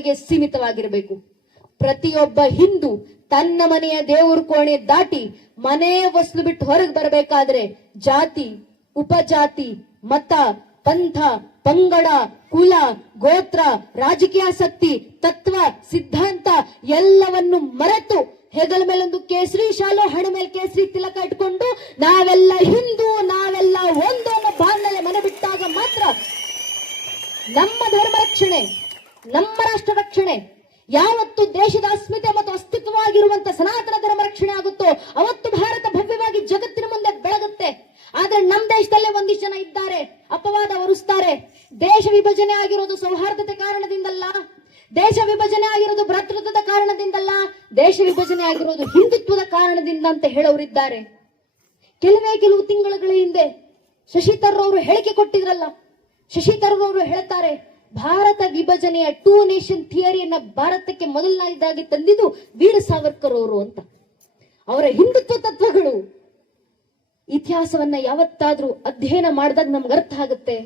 ಒಳಗೆ ಸೀಮಿತವಾಗಿರಬೇಕು. ಪ್ರತಿಯೊಬ್ಬ ಹಿಂದೂ ತನ್ನ ಮನೆಯ ದೇವರು ಕೋಣೆ ದಾಟಿ ಮನೆ ವಸ್ತು ಬಿಟ್ಟು ಹೊರಗೆ ಬರಬೇಕಾದ್ರೆ ಜಾತಿ, ಉಪಜಾತಿ, ಮತ, ಪಂಥ, ಪಂಗಡ, ಕುಲ, ಗೋತ್ರ ರಾಜಕೀಯಾಸಕ್ತಿ ತತ್ವ, ಸಿದ್ಧಾಂತ ಎಲ್ಲವನ್ನು ಮರೆತು ಹೆಗಲ ಮೇಲೊಂದು ಕೇಸರಿ, ಶಾಲು, ಹಣ ಮೇಲೆ ಕೇಸರಿ ತಿಲಕ ಇಟ್ಕೊಂಡು ನಾವೆಲ್ಲ ಹಿಂದೂ, ನಾವೆಲ್ಲ ಒಂದು ಅನ್ನೋ ಮನೆ ಬಿಟ್ಟಾಗ ಮಾತ್ರ ನಮ್ಮ ಧರ್ಮ ರಕ್ಷಣೆ ನಮ್ಮ ರಾಷ್ಟ್ರ ರಕ್ಷಣೆ ಯಾವತ್ತು ದೇಶದ ಅಸ್ಮಿತೆ ಮತ್ತು ಅಸ್ತಿತ್ವವಾಗಿರುವಂತ ಸನಾತನ ಧರ್ಮ ರಕ್ಷಣೆ ಆಗುತ್ತೋ ಅವತ್ತು ಭಾರತ ಭವ್ಯವಾಗಿ ಜಗತ್ತಿನ ಮುಂದೆ ಬೆಳಗುತ್ತೆ. ಆದ್ರೆ ನಮ್ಮ ದೇಶದಲ್ಲೇ ಒಂದಿಷ್ಟು ಜನ ಇದ್ದಾರೆ. ಅಪವಾದ ಹೊರಿಸ್ತಾರೆ. ದೇಶ ವಿಭಜನೆ ಆಗಿರೋದು ಸೌಹಾರ್ದತೆ ಕಾರಣದಿಂದಲ್ಲ. ದೇಶ ವಿಭಜನೆ ಆಗಿರೋದು ಭ್ರಾತೃತ್ವದ ಕಾರಣದಿಂದಲ್ಲ. ದೇಶ ವಿಭಜನೆ ಆಗಿರೋದು ಹಿಂದುತ್ವದ ಕಾರಣದಿಂದ ಅಂತ ಹೇಳೋರಿದ್ದಾರೆ. ಕೆಲವೇ ಕೆಲವು ತಿಂಗಳುಗಳ ಹಿಂದೆ ಶಶಿ ತರೂರ್ ಅವರು ಹೇಳಿಕೆ ಕೊಟ್ಟಿದ್ರಲ್ಲ. ಶಶಿ ತರೂರ್ ಅವರು ಹೇಳ್ತಾರೆ ಭಾರತ ವಿಭಜನೆಯ ಟೂ ನೇಷನ್ ಥಿಯರಿಯನ್ನ ಭಾರತಕ್ಕೆ ಮೊದಲನೇದಾಗಿ ತಂದಿದ್ದು ವೀರ ಸಾವರ್ಕರ್ ಅವರು ಅಂತ. ಅವರ ಹಿಂದುತ್ವ ತತ್ವಗಳು. ಇತಿಹಾಸವನ್ನ ಯಾವತ್ತಾದ್ರೂ ಅಧ್ಯಯನ ಮಾಡಿದಾಗ ನಮ್ಗೆ ಅರ್ಥ ಆಗುತ್ತೆ.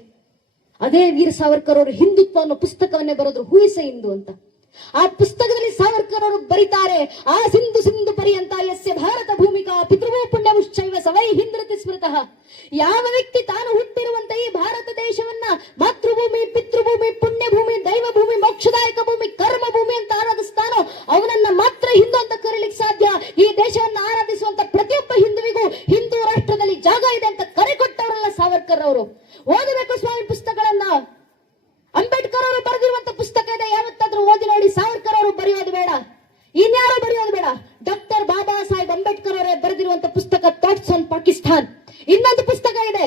ಅದೇ ವೀರ ಸಾವರ್ಕರ್ ಅವರು ಹಿಂದುತ್ವ ಅನ್ನೋ ಪುಸ್ತಕವನ್ನೇ ಬರೋದ್ರು ಹೂಯಿಸ ಹಿಂದೂ ಅಂತ. ಆ ಪುಸ್ತಕದಲ್ಲಿ ಸಾವರ್ಕರ್ ಅವರು ಬರೀತಾರೆ, ಆ ಸಿಂಧು ಸಿಂಧು ಪರ್ಯಂತ ಯಸ್ಯ ಭಾರತ ಭೂಮಿಕಾ ಪಿತೃವೋ ಪುಣ್ಯವುಶ್ಚೈವ ಸವೈ ಹಿಂದ್ರತಿ ಸ್ಮೃತಃ. ಯಾವ ವ್ಯಕ್ತಿ ತಾನು ಹುಟ್ಟಿರುವಂತ ಈ ಭಾರತ ದೇಶವನ್ನ ಮಾತೃಭೂಮಿ, ಪಿತೃಭೂಮಿ, ಪುಣ್ಯಭೂಮಿ ದೈವ ಭೂಮಿ ಮೋಕ್ಷದಾಯಕ ಭೂಮಿ ಕರ್ಮ ಭೂಮಿ ಅಂತ ಆರಾಧಿಸ್ತಾನೋ ಅವನನ್ನ ಮಾತ್ರ ಹಿಂದೂ ಅಂತ ಕರೀಲಿಕ್ಕೆ ಸಾಧ್ಯ. ಈ ದೇಶವನ್ನ ಆರಾಧಿಸುವಂತ ಪ್ರತಿಯೊಬ್ಬ ಹಿಂದುವಿಗೂ ಹಿಂದೂ ರಾಷ್ಟ್ರದಲ್ಲಿ ಜಾಗ ಇದೆ ಅಂತ ಕರೆ ಕೊಟ್ಟವರಲ್ಲ ಸಾವರ್ಕರ್ ಅವರು ಓದಬೇಕು ಸ್ವಾಮಿ ಪುಸ್ತಕಗಳನ್ನ ಅಂಬೇಡ್ಕರ್ ಅವರು ಬರೆದಿರುವಂತ ಪುಸ್ತಕ ಇದೆ ಯಾವತ್ತಾದ್ರೂ ಓದಿ ನೋಡಿ ಸಾವರ್ಕರ್ ಅವರು ಬರೆಯೋದು ಬೇಡ ಇನ್ಯಾರು ಬರೆಯೋದು ಬೇಡ ಡಾಕ್ಟರ್ ಬಾಬಾ ಸಾಹೇಬ್ ಅಂಬೇಡ್ಕರ್ ಅವರೇ ಬರೆದಿರುವಂತ ಪುಸ್ತಕ ಥಾಟ್ಸ್ ಆನ್ ಪಾಕಿಸ್ತಾನ್ ಇನ್ನೊಂದು ಪುಸ್ತಕ ಇದೆ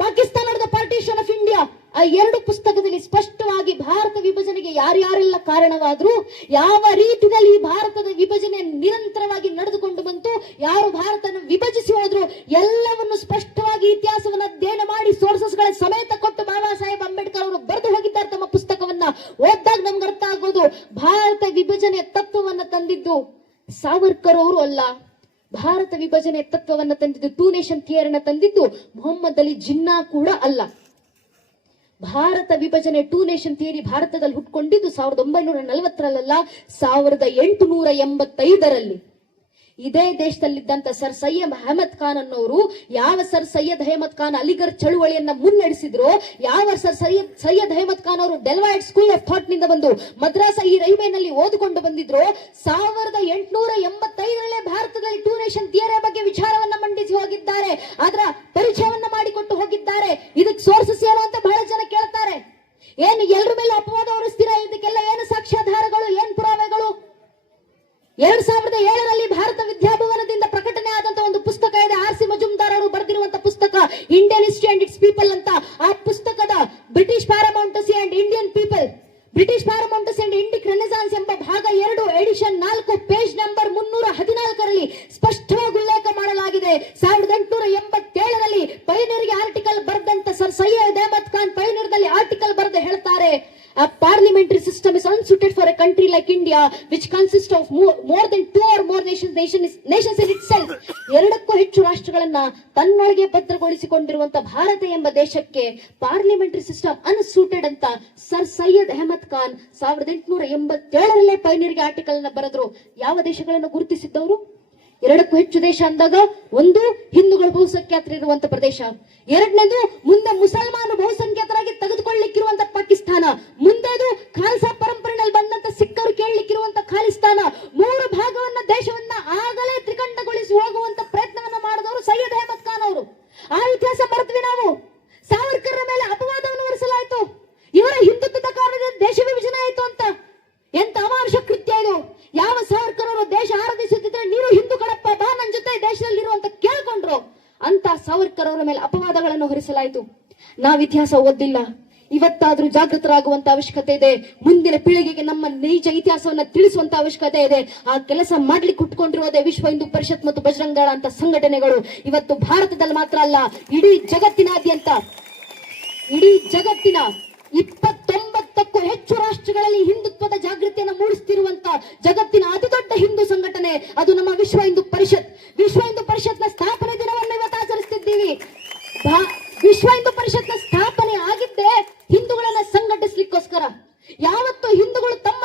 Pakistan the partition of India ಆ ಎರಡು ಪುಸ್ತಕದಲ್ಲಿ ಸ್ಪಷ್ಟವಾಗಿ ಭಾರತ ವಿಭಜನೆಗೆ ಯಾರ್ಯಾರೆಲ್ಲ ಕಾರಣವಾದ್ರು ಯಾವ ರೀತಿಯಲ್ಲಿ ಈ ಭಾರತದ ವಿಭಜನೆ ನಿರಂತರವಾಗಿ ನಡೆದುಕೊಂಡು ಬಂತು. ಯಾರು ಭಾರತ ವಿಭಜಿಸಿ ಹೋದ್ರು, ಎಲ್ಲವನ್ನು ಸ್ಪಷ್ಟವಾಗಿ ಇತಿಹಾಸವನ್ನು ಅಧ್ಯಯನ ಮಾಡಿ ಸೋರ್ಸಸ್ಗಳ ಸಮೇತ ಕೊಟ್ಟು ಬಾಬಾ ಸಾಹೇಬ್ ಅಂಬೇಡ್ಕರ್ ಅವರು ಬರೆದು ಹೋಗಿದ್ದಾರೆ ತಮ್ಮ ಪುಸ್ತಕವನ್ನ. ಓದಿದಾಗ ನಮ್ಗೆ ಅರ್ಥ ಆಗೋದು, ಭಾರತ ವಿಭಜನೆ ತತ್ವವನ್ನ ತಂದಿದ್ದು ಸಾವರ್ಕರ್ ಅವರು ಅಲ್ಲ. ಭಾರತ ವಿಭಜನೆ ತತ್ವವನ್ನ ತಂದಿದ್ದು ಟೂ ನೇಷನ್ ಅನ್ನ ತಂದಿದ್ದು, ಮೊಹಮ್ಮದ್ ಅಲಿ ಜಿನ್ನಾ ಕೂಡ ಅಲ್ಲ. ಭಾರತ ವಿಭಜನೆ ಟೂ ನೇಷನ್ ಥಿಯರಿ ಭಾರತದಲ್ಲಿ ಹುಟ್ಕೊಂಡಿದ್ದು ಸಾವಿರದ ಒಂಬೈನೂರ ನಲವತ್ತರಲ್ಲ ಸಾವಿರದ ಎಂಟುನೂರ ಎಂಬತ್ತೈದರಲ್ಲಿ. ಇದೇ ದೇಶದಲ್ಲಿದ್ದಂತ ಸರ್ ಸೈಯದ್ ಅಹಮದ್ ಖಾನ್ ಅನ್ನೋರು ಯಾವ ಸರ್ ಸೈಯದ್ ಅಹಮದ್ ಖಾನ್ ಅಲಿಗರ್ ಚಳುವಳಿಯನ್ನ ಮುನ್ನಡೆಸಿದ್ರು, ಯಾವ ಸರ್ ಸೈಯದ್ ಸೈಯದ್ ಅಹಮದ್ ಖಾನ್ ಅವರು ಡೆಲ್ವಾಯ್ಡ್ ಸ್ಕೂಲ್ ಆಫ್ ಥಾಟ್ನಿಂದ ಬಂದು ಮದ್ರಾಸ ಈ ರೈಲ್ವೆ ನಲ್ಲಿ ಓದಿಕೊಂಡು ಬಂದಿದ್ರು, ಸಾವಿರದ ಎಂಟುನೂರ ಎಂಬತ್ತೈದರಲ್ಲೇ ಭಾರತದಲ್ಲಿ ಟೂ ನೇಷನ್ ಥಿಯರಿ ಬಗ್ಗೆ ವಿಚಾರವನ್ನ ಮಂಡಿಸಿ ಹೋಗಿದ್ದಾರೆ. ಅದರ ಪರಿಚಯವನ್ನ ಮಾಡಿಕೊಟ್ಟು ಹೋಗಿದ್ದಾರೆ ಇದಕ್ಕೆ ಸೋರ್ಸಸ್ ಏನು ಅಂತ ಬಹಳ ಜನ ಕೇಳ್ತಾರೆ ಏನು ಎಲ್ರ ಮೇಲೆ ಅಪವಾದ ಹೊರಿಸ್ತೀರಾ ಇದಕ್ಕೆಲ್ಲ ಏನು ಸಾಕ್ಷ್ಯಾಧಾರಗಳು ಏನ್ ಪುರಾವೆಗಳು ಎರಡ್ ಸಾವಿರದ ಏಳರಲ್ಲಿ ಭಾರತ ವಿದ್ಯಾಭವನದಿಂದ ಪ್ರಕಟಣೆ ಆದಂತ ಒಂದು ಪುಸ್ತಕ ಇದೆ ಆರ್ ಸಿ ಮಜುಮ್ದಾರ್ ಅವರು ಬರೆದಿರುವಂತ ಪುಸ್ತಕ Indian history and its people ಅಂತ ಆ ಪುಸ್ತಕದ British paramountcy and Indian people British paramountcy and Indic renaissance ಎಂಬ ಭಾಗ ಎರಡು ಎಡಿಷನ್ ನಾಲ್ಕು ಪೇಜ್ ನಂಬರ್ ಮುನ್ನೂರ ಹದಿನಾಲ್ಕರಲ್ಲಿ ಸ್ಪಷ್ಟವಾಗಿ ಉಲ್ಲೇಖ ಮಾಡಲಾಗಿದೆ ಸಾವಿರದ ಎಂಟುನೂರ ಎಂಬತ್ತೇಳರಲ್ಲಿ ಪೈನೀರ್ಗೆ ಆರ್ಟಿಕಲ್ ಬರೆದಂತ ಸರ್ ಸೈಯದ್ ಅಹಮದ್ ಖಾನ್ ಪೈನೀರ್ದಲ್ಲಿ ಆರ್ಟಿಕಲ್ ಬರೆದು ಹೇಳ್ತಾರೆ A parliamentary system is unsuited for a country like consist more than two or more nations, nation is, nations in itself. ಎರಡಕ್ಕೂ ಹೆಚ್ಚು ರಾಷ್ಟ್ರಗಳನ್ನ ತನ್ನೊಳಗೆ ಭದ್ರಗೊಳಿಸಿಕೊಂಡಿರುವಂತ ಭಾರತ ಎಂಬ ದೇಶಕ್ಕೆ ಪಾರ್ಲಿಮೆಂಟರಿ ಸಿಸ್ಟಮ್ ಅನ್ಸೂಟೆಡ್ ಅಂತ ಸರ್ ಸೈಯದ್ ಅಹಮದ್ ಖಾನ್ ಸಾವಿರದ ಎಂಟುನೂರ ಎಂಬತ್ತೇಳರಲ್ಲೇ ಪೈನರಿಗೆ ಆರ್ಟಿಕಲ್ನ ಬರೆದ್ರು ಯಾವ ದೇಶಗಳನ್ನು ಗುರುತಿಸಿದ್ದವರು ಎರಡಕ್ಕೂ ಹೆಚ್ಚು ದೇಶ ಅಂದಾಗ ಒಂದು ಹಿಂದೂಗಳು ಬಹುಸಂಖ್ಯಾತರು ಇರುವಂತ ಪ್ರದೇಶ. ಎರಡನೇದು ಮುಂದೆ ಮುಸಲ್ಮಾನ ಬಹುಸಂಖ್ಯಾತರಾಗಿ ತೆಗೆದುಕೊಳ್ಳಿಕ್ಕಿರುವಂತ ಪಾಕಿಸ್ತಾನ. ಮುಂದೆದು ಖಾಲ್ಸಾ ಪರಂಪರೆಯಲ್ಲಿ ಬಂದಂತ ಸಿಕ್ಕರು ಕೇಳಲಿಕ್ಕಿರುವಂತ ಖಾಲಿಸ್ತಾನ. ಮೂರು ಭಾಗವನ್ನ ದೇಶವನ್ನ ಆಗಲೇ ತ್ರಿಕಂಡಗೊಳಿಸಿ ಹೋಗುವಂತ ಪ್ರಯತ್ನವನ್ನ ಮಾಡಿದವರು ಸೈಯದ್ ಅಹಮದ್ ಖಾನ್ ಅವರು. ಆ ಇತಿಹಾಸ ಮರೆತ್ವಿ ನಾವು. ಸಾವರ್ಕರ್ ಮೇಲೆ ಅಪವಾದವನ್ನು ಹೊರಿಸಲಾಯಿತು. ಇವರ ಹಿಂದುತ್ವದ ಕಾರಣದಿಂದ ದೇಶ ವಿಭಜನೆ ಆಯಿತು ಅಂತ. ಎಂತ ಅಮಾನುಷ ಕೃತ್ಯ ಇದು. ಯಾವ ಸಾವರ್ಕರ್ ಅವರು ದೇಶ ಆರಾಧಿಸುತ್ತಿದ್ರೆ ನೀನು ಹಿಂದೂ ಕಣಪ್ಪ ಬಾ ನನ್ನ ಜೊತೆ ದೇಶದಲ್ಲಿ ಇರುವಂತ ಕೇಳ್ಕೊಂಡ್ರು. ಅಂತ ಸಾವರ್ಕರ್ ಮೇಲೆ ಅಪವಾದಗಳನ್ನು ಹೊರಿಸಲಾಯಿತು. ನಾವ್ ಇತಿಹಾಸ ಓದಿಲ್ಲ ಇವತ್ತಾದ್ರೂ ಜಾಗೃತರಾಗುವಂತ ಅವಶ್ಯಕತೆ ಇದೆ. ಮುಂದಿನ ಪೀಳಿಗೆಗೆ ನಮ್ಮ ನೈಜ ಇತಿಹಾಸವನ್ನ ತಿಳಿಸುವಂತ ಅವಶ್ಯಕತೆ ಇದೆ. ಆ ಕೆಲಸ ಮಾಡ್ಲಿಕ್ಕೆ ಹುಟ್ಕೊಂಡಿರೋದೇ ವಿಶ್ವ ಹಿಂದೂ ಪರಿಷತ್ ಮತ್ತು ಬಜರಂಗದಳ ಅಂತ ಸಂಘಟನೆಗಳು. ಇವತ್ತು ಭಾರತದಲ್ಲಿ ಮಾತ್ರ ಅಲ್ಲ, ಇಡೀ ಜಗತ್ತಿನಾದ್ಯಂತ. ಇಡೀ ಜಗತ್ತಿನ ಇಪ್ಪತ್ತೊಂಬತ್ತಕ್ಕೂ ಹೆಚ್ಚು ರಾಷ್ಟ್ರಗಳಲ್ಲಿ ಹಿಂದುತ್ವದ ಜಾಗೃತಿಯನ್ನು ಮೂಡಿಸ್ತಿರುವಂತ ಜಗತ್ತಿನ ಅತಿದೊಡ್ಡ ಹಿಂದೂ ಸಂಘಟನೆ, ಅದು ನಮ್ಮ ವಿಶ್ವ ಹಿಂದೂ ಪರಿಷತ್. ವಿಶ್ವ ಹಿಂದೂ ಪರಿಷತ್ನ ಸ್ಥಾಪನೆ ದಿನವನ್ನು ಇವತ್ತು ಆಚರಿಸುತ್ತಿದ್ದೀವಿ. ವಿಶ್ವ ಹಿಂದೂ ಪರಿಷತ್ನ ಸ್ಥಾಪನೆ ಆಗಿದ್ದೆ ಹಿಂದೂಗಳನ್ನ ಸಂಘಟಿಸ್ಲಿಕ್ಕೋಸ್ಕರ. ಯಾವತ್ತು ಹಿಂದೂಗಳು ತಮ್ಮ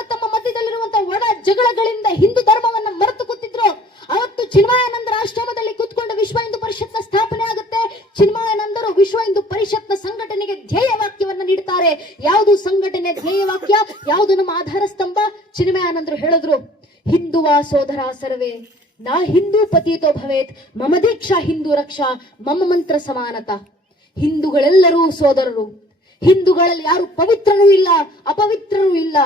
ಜಗಳಗಳಿಂದ ಹಿಂದೂ ಧರ್ಮವನ್ನ ಮರೆತು ಕೂತಿದ್ರು. ಅವತ್ತು ಚಿನ್ಮಯಾನಂದರ ಆಶ್ರಮದಲ್ಲಿ ಕೂತ್ಕೊಂಡು ವಿಶ್ವ ಹಿಂದೂ ಪರಿಷತ್ನ ಸ್ಥಾಪನೆ ಆಗುತ್ತೆ ಚಿನ್ಮಯಾನಂದರು ವಿಶ್ವ ಹಿಂದೂ ಪರಿಷತ್ನ ಸಂಘಟನೆಗೆ ಧ್ಯೇಯ ವಾಕ್ಯವನ್ನ ನೀಡುತ್ತಾರೆ ಯಾವುದು ಸಂಘಟನೆ ಧ್ಯೇಯ ವಾಕ್ಯ ಯಾವುದು ನಮ್ಮ ಆಧಾರ ಸ್ತಂಭ ಚಿನ್ಮಯಾನಂದರು ಹೇಳಿದ್ರು ಹಿಂದುವ ಸೋದರ ಸರ್ವೇ, ನಾ ಹಿಂದೂ ಪತೀತೋ ಭವೇತ್, ಮಮ ದೀಕ್ಷಾ ಹಿಂದೂ ರಕ್ಷಾ, ಮಮ ಮಂತ್ರ ಸಮಾನತ. ಹಿಂದೂಗಳೆಲ್ಲರೂ ಸೋದರರು, ಹಿಂದೂಗಳಲ್ಲಿ ಯಾರು ಪವಿತ್ರನೂ ಇಲ್ಲ, ಅಪವಿತ್ರನೂ ಇಲ್ಲ.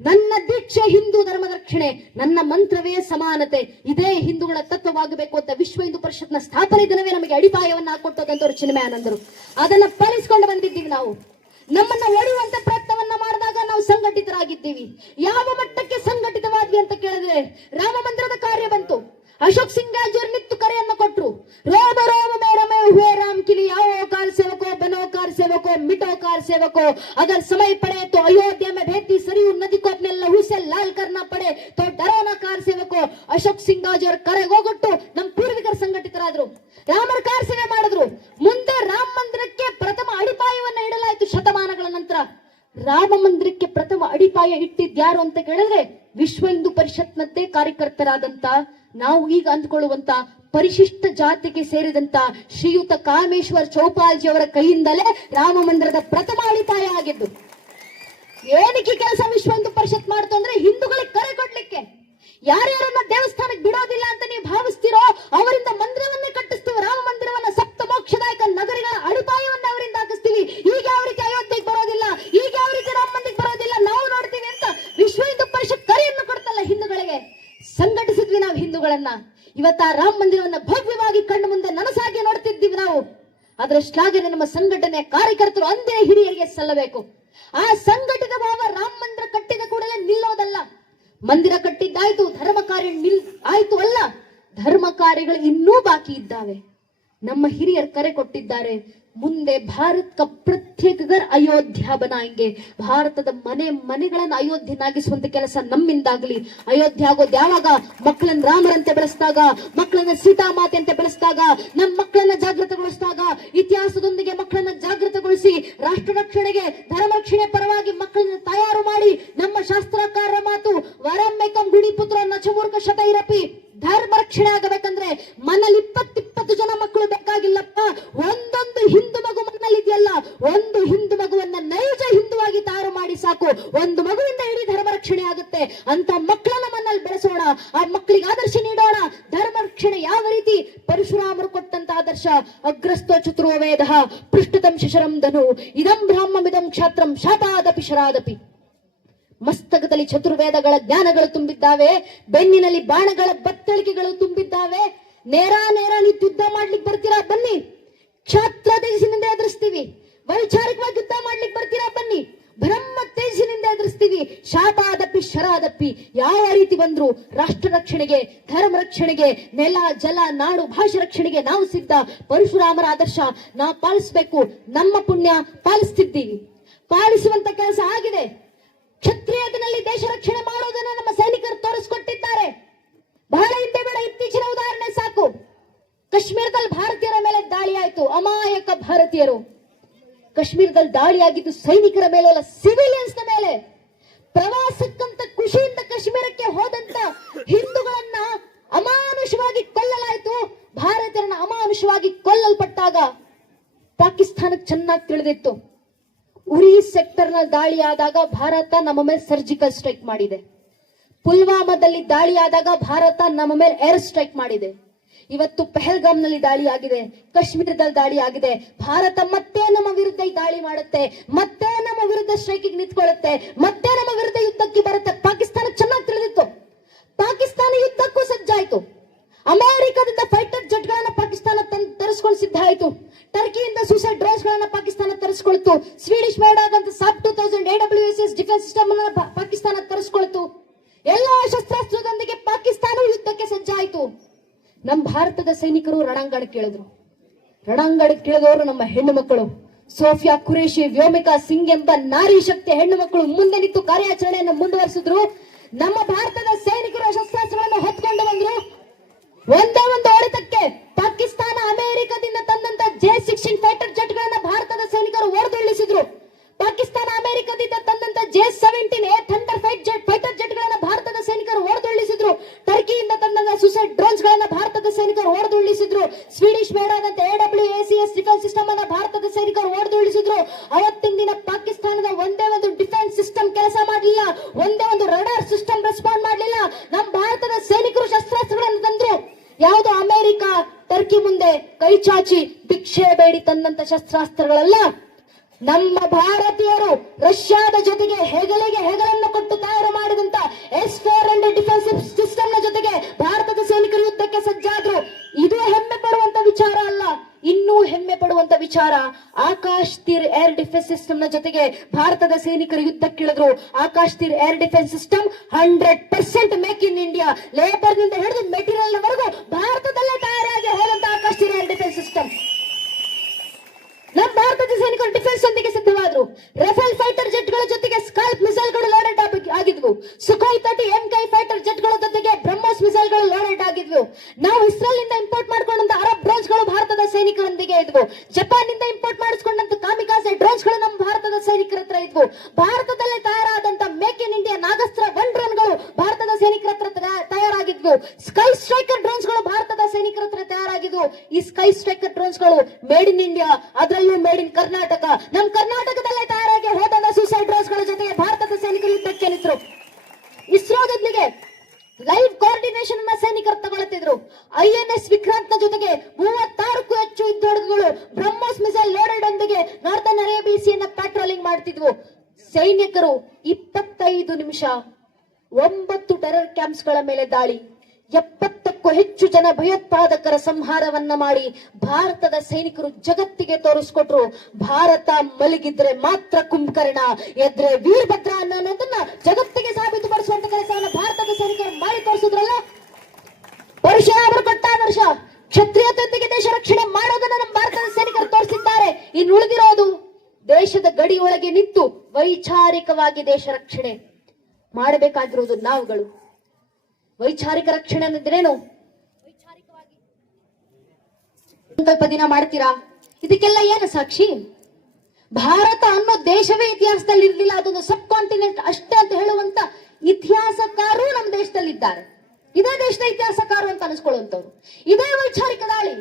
ನನ್ನ ದೀಕ್ಷೆ ಹಿಂದೂ ಧರ್ಮದ ರಕ್ಷಣೆ, ನನ್ನ ಮಂತ್ರವೇ ಸಮಾನತೆ. ಇದೇ ಹಿಂದೂಗಳ ತತ್ವವಾಗಬೇಕು ಅಂತ ವಿಶ್ವ ಹಿಂದೂ ಪರಿಷತ್ನ ಸ್ಥಾಪನೆ ದಿನವೇ ನಮಗೆ ಅಡಿಪಾಯವನ್ನ ಹಾಕೊಟ್ಟೋದಂತವ್ರು ಚಿನ್ಮಯಾನಂದರು ಅದನ್ನ ಪಾಲಿಸಿಕೊಂಡು ಬಂದಿದ್ದೀವಿ ನಾವು. ನಮ್ಮನ್ನ ಓಡುವಂತ ಪ್ರಯತ್ನವನ್ನ ಮಾಡಿದಾಗ ನಾವು ಸಂಘಟಿತರಾಗಿದ್ದೀವಿ. ಯಾವ ಮಟ್ಟಕ್ಕೆ ಸಂಘಟಿತವಾದ್ವಿ ಅಂತ ಕೇಳಿದ್ರೆ ರಾಮ ಮಂದಿರದ ಕಾರ್ಯ ಬಂತು. ಅಶೋಕ್ ಸಿಂಗ್ ರಾಜರು ನಿಂತು ಕರೆಯನ್ನು ಕೊಟ್ರು. ರೋಮ ರೋಮ, ಮೇ, ರಮೇ ಹುವೆ, ರಾಮ್, ಕಿಲಿ, ಯಾವ ಕಾರ್ ಸೇವಕೋ, ಬನೋ ಕಾರ್ ಸೇವಕೋ, ಮಿಟೋ ಕಾರ್ ಸೇವಕೋ ಅಗರ್ ಸಮಯ ಪಡೆ, ತೋ ಅಯೋಧ್ಯೆ ಮೇ ಭೇಟಿ, ಸರಿಯು ನದಿ ಕೋಪ್ನೆಲ್ಲ ಹುಸೆ, ಲಾಲ್ ಕರ್ನ ಪಡೆ, ತೋ ಡರೋನ ಕಾರ್ ಸೇವಕೋ, ಅಶೋಕ್ ಸಿಂಗ್ ಕರೆ ಕರೆಗೋಗೊಟ್ಟು ಇಟ್ಟಿದ್ಯಾರು ಅಂತ ಕೇಳಿದ್ರೆ ವಿಶ್ವ ಹಿಂದೂ ಪರಿಷತ್ನದ್ದೇ ಕಾರ್ಯಕರ್ತರಾದಂತ, ನಾವು ಈಗ ಅಂದ್ಕೊಳ್ಳುವಂತ ಪರಿಶಿಷ್ಟ ಜಾತಿಗೆ ಸೇರಿದಂತ ಶ್ರೀಯುತ ಕಾಮೇಶ್ವರ್ ಚೌಪಾಲ್ಜಿ ಅವರ ಕೈಯಿಂದಲೇ ರಾಮ ಮಂದಿರದ ಪ್ರಥಮ ಅಳಿತಾಯ ಆಗಿದ್ದು. ಏನಕ್ಕೆ ಕೆಲಸ ವಿಶ್ವ ಹಿಂದೂ ಪರಿಷತ್ ಮಾಡ್ತು ಅಂದ್ರೆ ಹಿಂದೂಗಳಿಗೆ ಕರೆ ಕೊಡ್ಲಿಕ್ಕೆ? ಯಾರ್ಯಾರನ್ನ ದೇವಸ್ಥಾನಕ್ಕೆ ಬಿಡೋದಿಲ್ಲ ಅಂತ ನೀವು ಭಾವಿಸ್ತೀರೋ ಅವರಿಂದ ಮಂದಿರವನ್ನೇ ಕಟ್ಟಿಸ್ತೀವಿ ರಾಮ ಮಂದಿರವನ್ನ ಸಪ್ತ ಮೋಕ್ಷದಾಯಕ ನಗರಗಳ ಅಡಿಪಾಯವನ್ನ ಅವರಿಂದ ಹಾಕಿಸ್ತೀವಿ ಈಗ ಯಾವ ರೀತಿ ಅಯೋಧ್ಯೆಗೆ ಬರೋದಿಲ್ಲ ಈಗ ಯಾವ ರೀತಿ ರಾಮ ಮಂದಿರಕ್ಕೆ ಬರೋದಿಲ್ಲ ನಾವು ನೋಡ್ತೀವಿ ಅಂತ ವಿಶ್ವ ಹಿಂದೂ ಪರಿಷತ್ ಕರೆಯನ್ನು ಕೊಡ್ತಲ್ಲ ಹಿಂದೂಗಳಿಗೆ ಸಂಘಟಿಸಿದ್ವಿ ಹಿಂದೂಗಳನ್ನ ಇವತ್ತ ರಾಮ ಮಂದಿರವನ್ನ ಭವ್ಯವಾಗಿ ಕಣ್ಣು ಮುಂದೆ ನನಸಾಗಿ ನೋಡ್ತಿದ್ದೀವಿ ನಾವು. ಅದರ ಶ್ಲಾಘನೆ ನಮ್ಮ ಸಂಘಟನೆ ಕಾರ್ಯಕರ್ತರು ಅಂದೇ ಹಿರಿಯರಿಗೆ ಸಲ್ಲಬೇಕು. ಆ ಸಂಘಟಿತ ಭಾವ ರಾಮ ಮಂದಿರ ಕಟ್ಟಿದ ಕೂಡಲೇ ನಿಲ್ಲೋದಲ್ಲ. ಮಂದಿರ ಕಟ್ಟಿದ್ದಾಯ್ತು, ಧರ್ಮ ಕಾರ್ಯ ನಿಲ್ ಆಯ್ತು ಅಲ್ಲ. ಧರ್ಮ ಕಾರ್ಯಗಳು ಇನ್ನೂ ಬಾಕಿ ಇದ್ದಾವೆ. ನಮ್ಮ ಹಿರಿಯರು ಕರೆ ಕೊಟ್ಟಿದ್ದಾರೆ. ಮುಂದೆ ಭಾರತ ಪ್ರತ್ಯೇಕ ಅಯೋಧ್ಯ ಬನಾಯಂಗೆ ಭಾರತದ ಮನೆ ಮನೆಗಳನ್ನ ಅಯೋಧ್ಯನಾಗಿಸುವಂತ ಕೆಲಸ ನಮ್ಮಿಂದಾಗ್ಲಿ. ಅಯೋಧ್ಯ ಆಗೋದು ಯಾವಾಗ? ಮಕ್ಕಳನ್ನ ರಾಮರಂತೆ ಬೆಳೆಸಿದಾಗ, ಮಕ್ಕಳನ್ನ ಸೀತಾಮಾತೆ ಅಂತ ಬೆಳೆಸಿದಾಗ ನಮ್ಮ ಮಕ್ಕಳನ್ನ ಜಾಗೃತಗೊಳಿಸಿದಾಗ, ಇತಿಹಾಸದೊಂದಿಗೆ ಮಕ್ಕಳನ್ನ ಜಾಗೃತಗೊಳಿಸಿ, ರಾಷ್ಟ್ರ ರಕ್ಷಣೆಗೆ, ಧರ್ಮ ರಕ್ಷಣೆ ಪರವಾಗಿ ಮಕ್ಕಳನ್ನ ತಯಾರು ಮಾಡಿ, ನಮ್ಮ ಶಾಸ್ತ್ರಕಾರರ ಮಾತು ವರಮ್ಮೆಕಂ ಗುಣಿಪುತ್ರ ನಚಮೂರ್ಖ ಶತೈರಪಿ. ಧರ್ಮ ರಕ್ಷಣೆ ಆಗಬೇಕಂದ್ರೆ ಮನೇಲಿ ಇಪ್ಪತ್ತಿಪ್ಪತ್ತು ಜನ ಮಕ್ಕಳು ಬೇಕಾಗಿಲ್ಲಪ್ಪ ಒಂದೊಂದು ಹಿಂದೂ ಮಗು ಮಣ್ಣಲ್ಲಿ ಇದೆಯಲ್ಲ ಒಂದು ಹಿಂದೂ ಮಗುವನ್ನ ನೈಜ ಹಿಂದುವಾಗಿ ತಯಾರು ಮಾಡಿ ಸಾಕು ಒಂದು ಮಗುವಿಂದ ಇಡೀ ಧರ್ಮ ರಕ್ಷಣೆ ಆಗುತ್ತೆ ಅಂತ ಮಕ್ಕಳನ್ನ ಮಣ್ಣಲ್ಲಿ ಬೆಳೆಸೋಣ ಆ ಮಕ್ಕಳಿಗೆ ಆದರ್ಶ ನೀಡೋಣ ಧರ್ಮ ರಕ್ಷಣೆ ಯಾವ ರೀತಿ ಪರಶುರಾಮರು ಕೊಟ್ಟಂತ ಆದರ್ಶ ಅಗ್ರಸ್ತೋ ಚತುರೋ ವೇದ ಪೃಷ್ಠತಂ ಧನು ಇದಂ ಬ್ರಾಹ್ಮಮಿದಂ ಕ್ಷಾತ್ರಂ ಶಾಪಾದಪಿ ಶರಾದಪಿ. ಮಸ್ತಕದಲ್ಲಿ ಚತುರ್ವೇದಗಳ ಜ್ಞಾನಗಳು ತುಂಬಿದ್ದಾವೆ, ಬೆನ್ನಿನಲ್ಲಿ ಬಾಣಗಳ ಬತ್ತಳಿಕೆಗಳು ತುಂಬಿದ್ದಾವೆ, ನೇರ ನೇರ ನೀವು ಯುದ್ಧ ಮಾಡ್ಲಿಕ್ಕೆ ಬರ್ತೀರಾ ಬನ್ನಿ ಕ್ಷಾತ್ರ ತೇಜಸ್ಸಿನಿಂದ ಎದುರಿಸ್ತೀವಿ ವೈಚಾರಿಕವಾಗಿ ಯುದ್ಧ ಮಾಡ್ಲಿಕ್ಕೆ ಬರ್ತೀರಾ ಬನ್ನಿ ಬ್ರಹ್ಮ ತೇಜಸ್ಸಿನಿಂದ ಎದುರಿಸ್ತೀವಿ ಶಾಪಾದಪಿ ಶರಾದಪಿ ಯಾವ ರೀತಿ ಬಂದ್ರು ರಾಷ್ಟ್ರ ರಕ್ಷಣೆಗೆ, ಧರ್ಮ ರಕ್ಷಣೆಗೆ, ನೆಲ, ಜಲ, ನಾಡು, ಭಾಷೆ ರಕ್ಷಣೆಗೆ ನಾವು ಸಿದ್ಧ. ಪರಶುರಾಮರ ಆದರ್ಶ, ನಾವು ಪಾಲಿಸಬೇಕು. ನಮ್ಮ ಪುಣ್ಯ ಪಾಲಿಸ್ತಿದ್ದೀವಿ. ಪಾಲಿಸುವಂತ ಕೆಲಸ ಆಗಿದೆ. ಕ್ಷತ್ರಿಯದಲ್ಲಿ ದೇಶ ರಕ್ಷಣೆ ಮಾಡೋದನ್ನ ನಮ್ಮ ಸೈನಿಕರು ತೋರಿಸ್ಕೊಟ್ಟಿದ್ದಾರೆ. ಬಹಳ ಹಿಂದೆ ಬೇಡ, ಇತ್ತೀಚಿನ ಉದಾಹರಣೆ ಸಾಕು. ಕಾಶ್ಮೀರದಲ್ಲಿ ಭಾರತೀಯರ ಮೇಲೆ ದಾಳಿ ಆಯಿತು. ಅಮಾಯಕ ಭಾರತೀಯರು. ಕಾಶ್ಮೀರದಲ್ಲಿ ದಾಳಿ ಆಗಿದ್ದು ಸೈನಿಕರ ಮೇಲೆ ಅಲ್ಲ ಸಿವಿಲಿಯನ್ಸ್ ಮೇಲೆ. ಪ್ರವಾಸಕ್ಕಂತ ಖುಷಿಯಿಂದ ಕಾಶ್ಮೀರಕ್ಕೆ ಹೋದಂತ ಹಿಂದೂಗಳನ್ನ ಅಮಾನುಷವಾಗಿ ಕೊಲ್ಲಲಾಯಿತು. ಭಾರತೀಯರನ್ನ ಅಮಾನುಷವಾಗಿ ಕೊಲ್ಲಲ್ಪಟ್ಟಾಗ ಪಾಕಿಸ್ತಾನಕ್ಕೆ ಚೆನ್ನಾಗಿ ತಿಳಿದಿತ್ತು. ಉರಿ ಸೆಕ್ಟರ್ನ ದಾಳಿ ಆದಾಗ ಭಾರತ ನಮ್ಮ ಮೇಲೆ ಸರ್ಜಿಕಲ್ ಸ್ಟ್ರೈಕ್ ಮಾಡಿದೆ. ಪುಲ್ವಾಮಾದಲ್ಲಿ ದಾಳಿ ಆದಾಗ ಭಾರತ ನಮ್ಮ ಮೇಲೆ ಏರ್ ಸ್ಟ್ರೈಕ್ ಮಾಡಿದೆ. ಇವತ್ತು ಪೆಹಲ್ಗಾಮ್ನಲ್ಲಿ ದಾಳಿ ಆಗಿದೆ ಕಾಶ್ಮೀರದಲ್ಲಿ ದಾಳಿ ಆಗಿದೆ. ಭಾರತ ಮತ್ತೆ ನಮ್ಮ ವಿರುದ್ಧ ಈ ದಾಳಿ ಮಾಡುತ್ತೆ, ಮತ್ತೆ ನಮ್ಮ ವಿರುದ್ಧ ಸ್ಟ್ರೈಕಿಗೆ ನಿಂತ್ಕೊಳ್ಳುತ್ತೆ, ಮತ್ತೆ ನಮ್ಮ ವಿರುದ್ಧ ಯುದ್ಧಕ್ಕೆ ಬರುತ್ತೆ. ಪಾಕಿಸ್ತಾನ ಚೆನ್ನಾಗಿ ತಿಳಿದಿತ್ತು. ಪಾಕಿಸ್ತಾನ ಯುದ್ಧಕ್ಕೂ ಸಜ್ಜಾಯ್ತು. ಅಮೆರಿಕದಿಂದ ಫೈಟರ್ ಜೆಟ್ ಗಳನ್ನ ಪಾಕಿಸ್ತಾನ ತನ್- ತರಿಸ್ಕೊಂಡು ಸಿದ್ಧ ಆಯ್ತು. ಟರ್ಕಿಯಿಂದ ಸೂಸೈಡ್ ಡ್ರೋನ್ಸ್ ಗಳನ್ನ ಪಾಕಿಸ್ತಾನ ತರಿಸ್ಕೊಳ್ತು. ಸ್ವೀಡಿಶ್ ಮೇಡ್ ಆದಂತ Saab two thousand A W S S defence system Pakistan ತರಿಸ್ಕೊಳ್ತು. ಎಲ್ಲಾ ಶಸ್ತ್ರಾಸ್ತ್ರದೊಂದಿಗೆ ಪಾಕಿಸ್ತಾನ ಯುದ್ಧಕ್ಕೆ ಸಜ್ಜಾಯಿತು. ನಮ್ಮ ಭಾರತದ ಸೈನಿಕರು ರಣಾಂಗಣಕ್ಕೆ ಕೇಳಿದ್ರು. ರಣಾಂಗಣಕ್ಕೆ ಕೇಳಿದವರು ನಮ್ಮ ಹೆಣ್ಣು ಮಕ್ಕಳು. ಸೋಫಿಯಾ ಕುರೇಶಿ ವ್ಯೋಮಿಕಾ ಸಿಂಗ್ ಎಂಬ ನಾರಿ ಶಕ್ತಿ ಹೆಣ್ಣು ಮಕ್ಕಳು ಮುಂದೆ ನಿಂತು ಕಾರ್ಯಾಚರಣೆಯನ್ನು ಮುಂದುವರಿಸಿದ್ರು. ನಮ್ಮ ಭಾರತದ ಸೈನಿಕರು ಶಸ್ತ್ರಾಸ್ತ್ರಗಳನ್ನು ಹೊತ್ಕೊಂಡು ಬಂದ್ರು. ಒಂದೇ ಒಂದು ಹೊಡೆತಕ್ಕೆ ಪಾಕಿಸ್ತಾನ, ಅಮೆರಿಕದಿಂದ ತಂದಂತ ಜೆ ಸಿಕ್ಸ್ಟೀನ್ ಫೈಟರ್ ಜೆಟ್ ಗಳನ್ನ ಭಾರತದ ಸೈನಿಕರು ಹೊಡೆದುಳ್ಳಿಸಿದ್ರು ಪಾಕಿಸ್ತಾನ, ಅಮೆರಿಕದಿಂದ ತಂದಂತ J seventeen A thunder fight jet fighter jet ಗಳನ್ನ ಭಾರತದ ಸೈನಿಕರು ಶಕ್ತಿಯಿಂದ ತನ್ನ ಸುಸೈಡ್ ಡ್ರೋನ್ಸ್ ಗಳನ್ನ ಭಾರತದ ಸೈನಿಕರು ಹೊಡೆದುರುಳಿಸಿದ್ರು. Swedish made A W A C S defence system ಅನ್ನ ಭಾರತದ ಸೈನಿಕರು ಹೊಡೆದುರುಳಿಸಿದ್ರು. ಅವತ್ತಿನ ದಿನ ಪಾಕಿಸ್ತಾನದ ಒಂದೇ ಒಂದು ಡಿಫೆನ್ಸ್ ಸಿಸ್ಟಮ್ ಕೆಲಸ ಮಾಡಲಿಲ್ಲ. ಒಂದೇ ಒಂದು ರಡಾರ್ ಸಿಸ್ಟಮ್ ರೆಸ್ಪಾಂಡ್ ಮಾಡಲಿಲ್ಲ. ನಮ್ಮ ಭಾರತದ ಸೈನಿಕರು ಶಸ್ತ್ರಾಸ್ತ್ರಗಳನ್ನು ತಂದ್ರು. ಯಾವುದು ಅಮೆರಿಕ, ಟರ್ಕಿ ಮುಂದೆ ಕೈ ಚಾಚಿ, ಭಿಕ್ಷೆ ಬೇಡಿ ತಂದಂತ ಶಸ್ತ್ರಾಸ್ತ್ರಗಳಲ್ಲ. ನಮ್ಮ ಭಾರತೀಯರು ರಷ್ಯಾದ ಜೊತೆಗೆ ಹೆಗಲಿಗೆ ಹೆಗಲನ್ನು ಕೊಟ್ಟು ತಯಾರು ಮಾಡಿದಂತ ಎಸ್ ಫೋರ್ ಹಂಡ್ರೆಡ್ ಡಿಫೆನ್ಸಿವ್ ಸಿಸ್ಟಮ್ನ ಜೊತೆಗೆ ಭಾರತದ ಸೈನಿಕರು ಯುದ್ಧಕ್ಕೆ ಸಜ್ಜಾದ್ರು. ಇದು ಹೆಮ್ಮೆ ಪಡುವಂತ ವಿಚಾರ ಅಲ್ಲ, ಇನ್ನೂ ಹೆಮ್ಮೆ ಪಡುವಂತ ವಿಚಾರ. ಆಕಾಶ್ ತೀರ್ ಏರ್ ಡಿಫೆನ್ಸ್ ಸಿಸ್ಟಮ್ನ ಜೊತೆಗೆ ಭಾರತದ ಸೈನಿಕರು ಯುದ್ಧಕ್ಕಿಳಿದ್ರು. Akash teer air defence system hundred percent make in India. ಲೇಬರ್ನಿಂದ ಹಿಡಿದು ಮೆಟೀರಿಯಲ್ ವರೆಗೂ ಭಾರತದಲ್ಲೇ ತಯಾರಾಗಿ ಹೋದಂತ ಆಕಾಶ್ ತೀರ್ ಏರ್ ಡಿಫೆನ್ಸ್ ಸಿಸ್ಟಮ್. ನಮ್ಮ ಭಾರತದ ಸೈನಿಕರು ಡಿಫೆನ್ಸ್ ಒಂದಿಗೆ ಸಿದ್ಧವಾದ್ರು. ರಫೇಲ್ ಫೈಟರ್ ಜೆಟ್ಗಳ ಜೊತೆಗೆ ಸ್ಕಾಲ್ಪ್ ಮಿಸೈಲ್ಗಳು ಲೋಡೆಡ್ ಆಗಿದ್ವು. Sukhoi thirty M KI fighter ಜೆಟ್ಗಳ ಜೊತೆಗೆ ಬ್ರಹ್ಮೋಸ್ ಮಿಸೈಲ್ಗಳು ಲೋಡೆಡ್ ಆಗಿದ್ವು. ನಾವು ಇಸ್ರೇಲ್ನಿಂದ ಇಂಪೋರ್ಟ್ ಮಾಡ್ಕೊಂಡಂತ ಅರಬ್ ಡ್ರೋನ್ಸ್ಗಳು ಭಾರತದ ಸೈನಿಕರೊಂದಿಗೆ ಇದ್ವು. ಜಪಾನ್ನಿಂದ ಇಂಪೋರ್ಟ್ ಮಾಡಿಸ್ಕೊಂಡಂತ ಕಾಮಿಕಾಸೆ ಡ್ರೋನ್ಸ್ಗಳು ನಮ್ಮ ಭಾರತದ ಸೈನಿಕರ ಹತ್ರ ಇದ್ವು. ಭಾರತದಲ್ಲೇ ತಯಾರಾದಂತ make in India Nagastra one ಡ್ರೋನ್ಗಳು ಭಾರತದ ಸೈನಿಕರ ಹತ್ರ ತಯಾರಾಗಿದ್ವು. ಸ್ಕೈ ಸ್ಟ್ರೈಕರ್ ಡ್ರೋನ್ಸ್ಗಳು ಭಾರತದ ಸೈನಿಕರ ಹತ್ರ ತಯಾರಾಗಿದ್ವು. ಈ ಸ್ಕೈ ಸ್ಟ್ರೈಕರ್ ಡ್ರೋನ್ಸ್ಗಳು ಮೇಡ್ ಇನ್ ಇಂಡಿಯಾ ಅದರಲ್ಲೂ ಮೇಡ್ ಇನ್ ಕರ್ನಾಟಕ ನಮ್ಮ ಕರ್ನಾಟಕದಲ್ಲೇ ತಯಾರಾಗಿ ಹೋದ ಸೂಸೈಡ್ ಡ್ರೋನ್ಸ್ಗಳ ಜೊತೆಗೆ ಭಾರತದ ಸೈನಿಕರು ಯುದ್ಧಕ್ಕೆ ನಿಂತರು. ಇಸ್ರೋದೊಂದಿಗೆ ಲೈವ್ ಕೋಆರ್ಡಿನೇಷನ್ ಸೈನಿಕರು ತಗೊಳ್ತಿದ್ರು. ಐ ಎನ್ ಎಸ್ ವಿಕ್ರಾಂತ್ನ ಜೊತೆಗೆ ಮೂವತ್ತಾರಕ್ಕೂ ಹೆಚ್ಚು ಯುದ್ಧಗಳು ಬ್ರಹ್ಮೋಸ್ ಮಿಸೈಲ್ ಲೋಡೆಡ್ ಒಂದಿಗೆ ನಾರ್ತನ್ ಅರೇಬಿಸಿಯನ್ನ ಪ್ಯಾಟ್ರೋಲಿಂಗ್ ಮಾಡ್ತಿದ್ವು. ಸೈನಿಕರು ಇಪ್ಪತ್ತೈದು ನಿಮಿಷ ಒಂಬತ್ತು ಟೆರರ್ ಕ್ಯಾಂಪ್ಸ್ಗಳ ಮೇಲೆ ದಾಳಿ. ಎಪ್ಪತ್ತಕ್ಕೂ ಹೆಚ್ಚು ಜನ ಭಯೋತ್ಪಾದಕರ ಸಂಹಾರವನ್ನ ಮಾಡಿ ಭಾರತದ ಸೈನಿಕರು ಜಗತ್ತಿಗೆ ತೋರಿಸ್ಕೊಟ್ರು. ಭಾರತ ಮಲಗಿದ್ರೆ ಮಾತ್ರ ಕುಂಭಕರ್ಣ, ಎದ್ರೆ ವೀರಭದ್ರ ಅನ್ನೋದನ್ನ ಜಗತ್ತಿಗೆ ಸಾಬೀತುಪಡಿಸುವಂತ ಕೆಲಸವನ್ನ ಭಾರತದ ಸೈನಿಕರು ಮಾಡಿ ತೋರಿಸಿದ್ರಲ್ಲ? ವರ್ಷ ಅವರು ಕೊಟ್ಟ ವರ್ಷ. ದೇಶ ರಕ್ಷಣೆ ಮಾಡೋದನ್ನ ನಮ್ಮ ಭಾರತದ ಸೈನಿಕರು ತೋರಿಸಿದ್ದಾರೆ. ಇನ್ನು ಉಳಿದಿರೋದು ದೇಶದ ಗಡಿಯೊಳಗೆ ನಿಂತು ವೈಚಾರಿಕವಾಗಿ ದೇಶ ರಕ್ಷಣೆ. ಮಾಡಬೇಕಾಗಿರೋದು ನಾವುಗಳು. ವೈಚಾರಿಕ ರಕ್ಷಣೆ ಅನ್ನೋದ್ರೇನು ಸಂಕಲ್ಪ ದಿನ ಮಾಡ್ತೀರಾ? ಇದಕ್ಕೆಲ್ಲ ಏನು ಸಾಕ್ಷಿ? ಭಾರತ ಅನ್ನೋ ದೇಶವೇ ಇತಿಹಾಸದಲ್ಲಿ ಇರ್ಲಿಲ್ಲ ಅದೊಂದು ಸಬ್ ಕಾಂಟಿನೆಂಟ್ ಅಷ್ಟೇ ಅಂತ ಹೇಳುವಂತ ಇತಿಹಾಸಕಾರರು ನಮ್ಮ ದೇಶದಲ್ಲಿದ್ದಾರೆ. ಇದೇ ದೇಶದ ಇತಿಹಾಸಕಾರರು ಅಂತ ಅನಿಸ್ಕೊಳ್ಳುವಂತವ್ರು ಇದೇ ವೈಚಾರಿಕ ದಾಳಿ.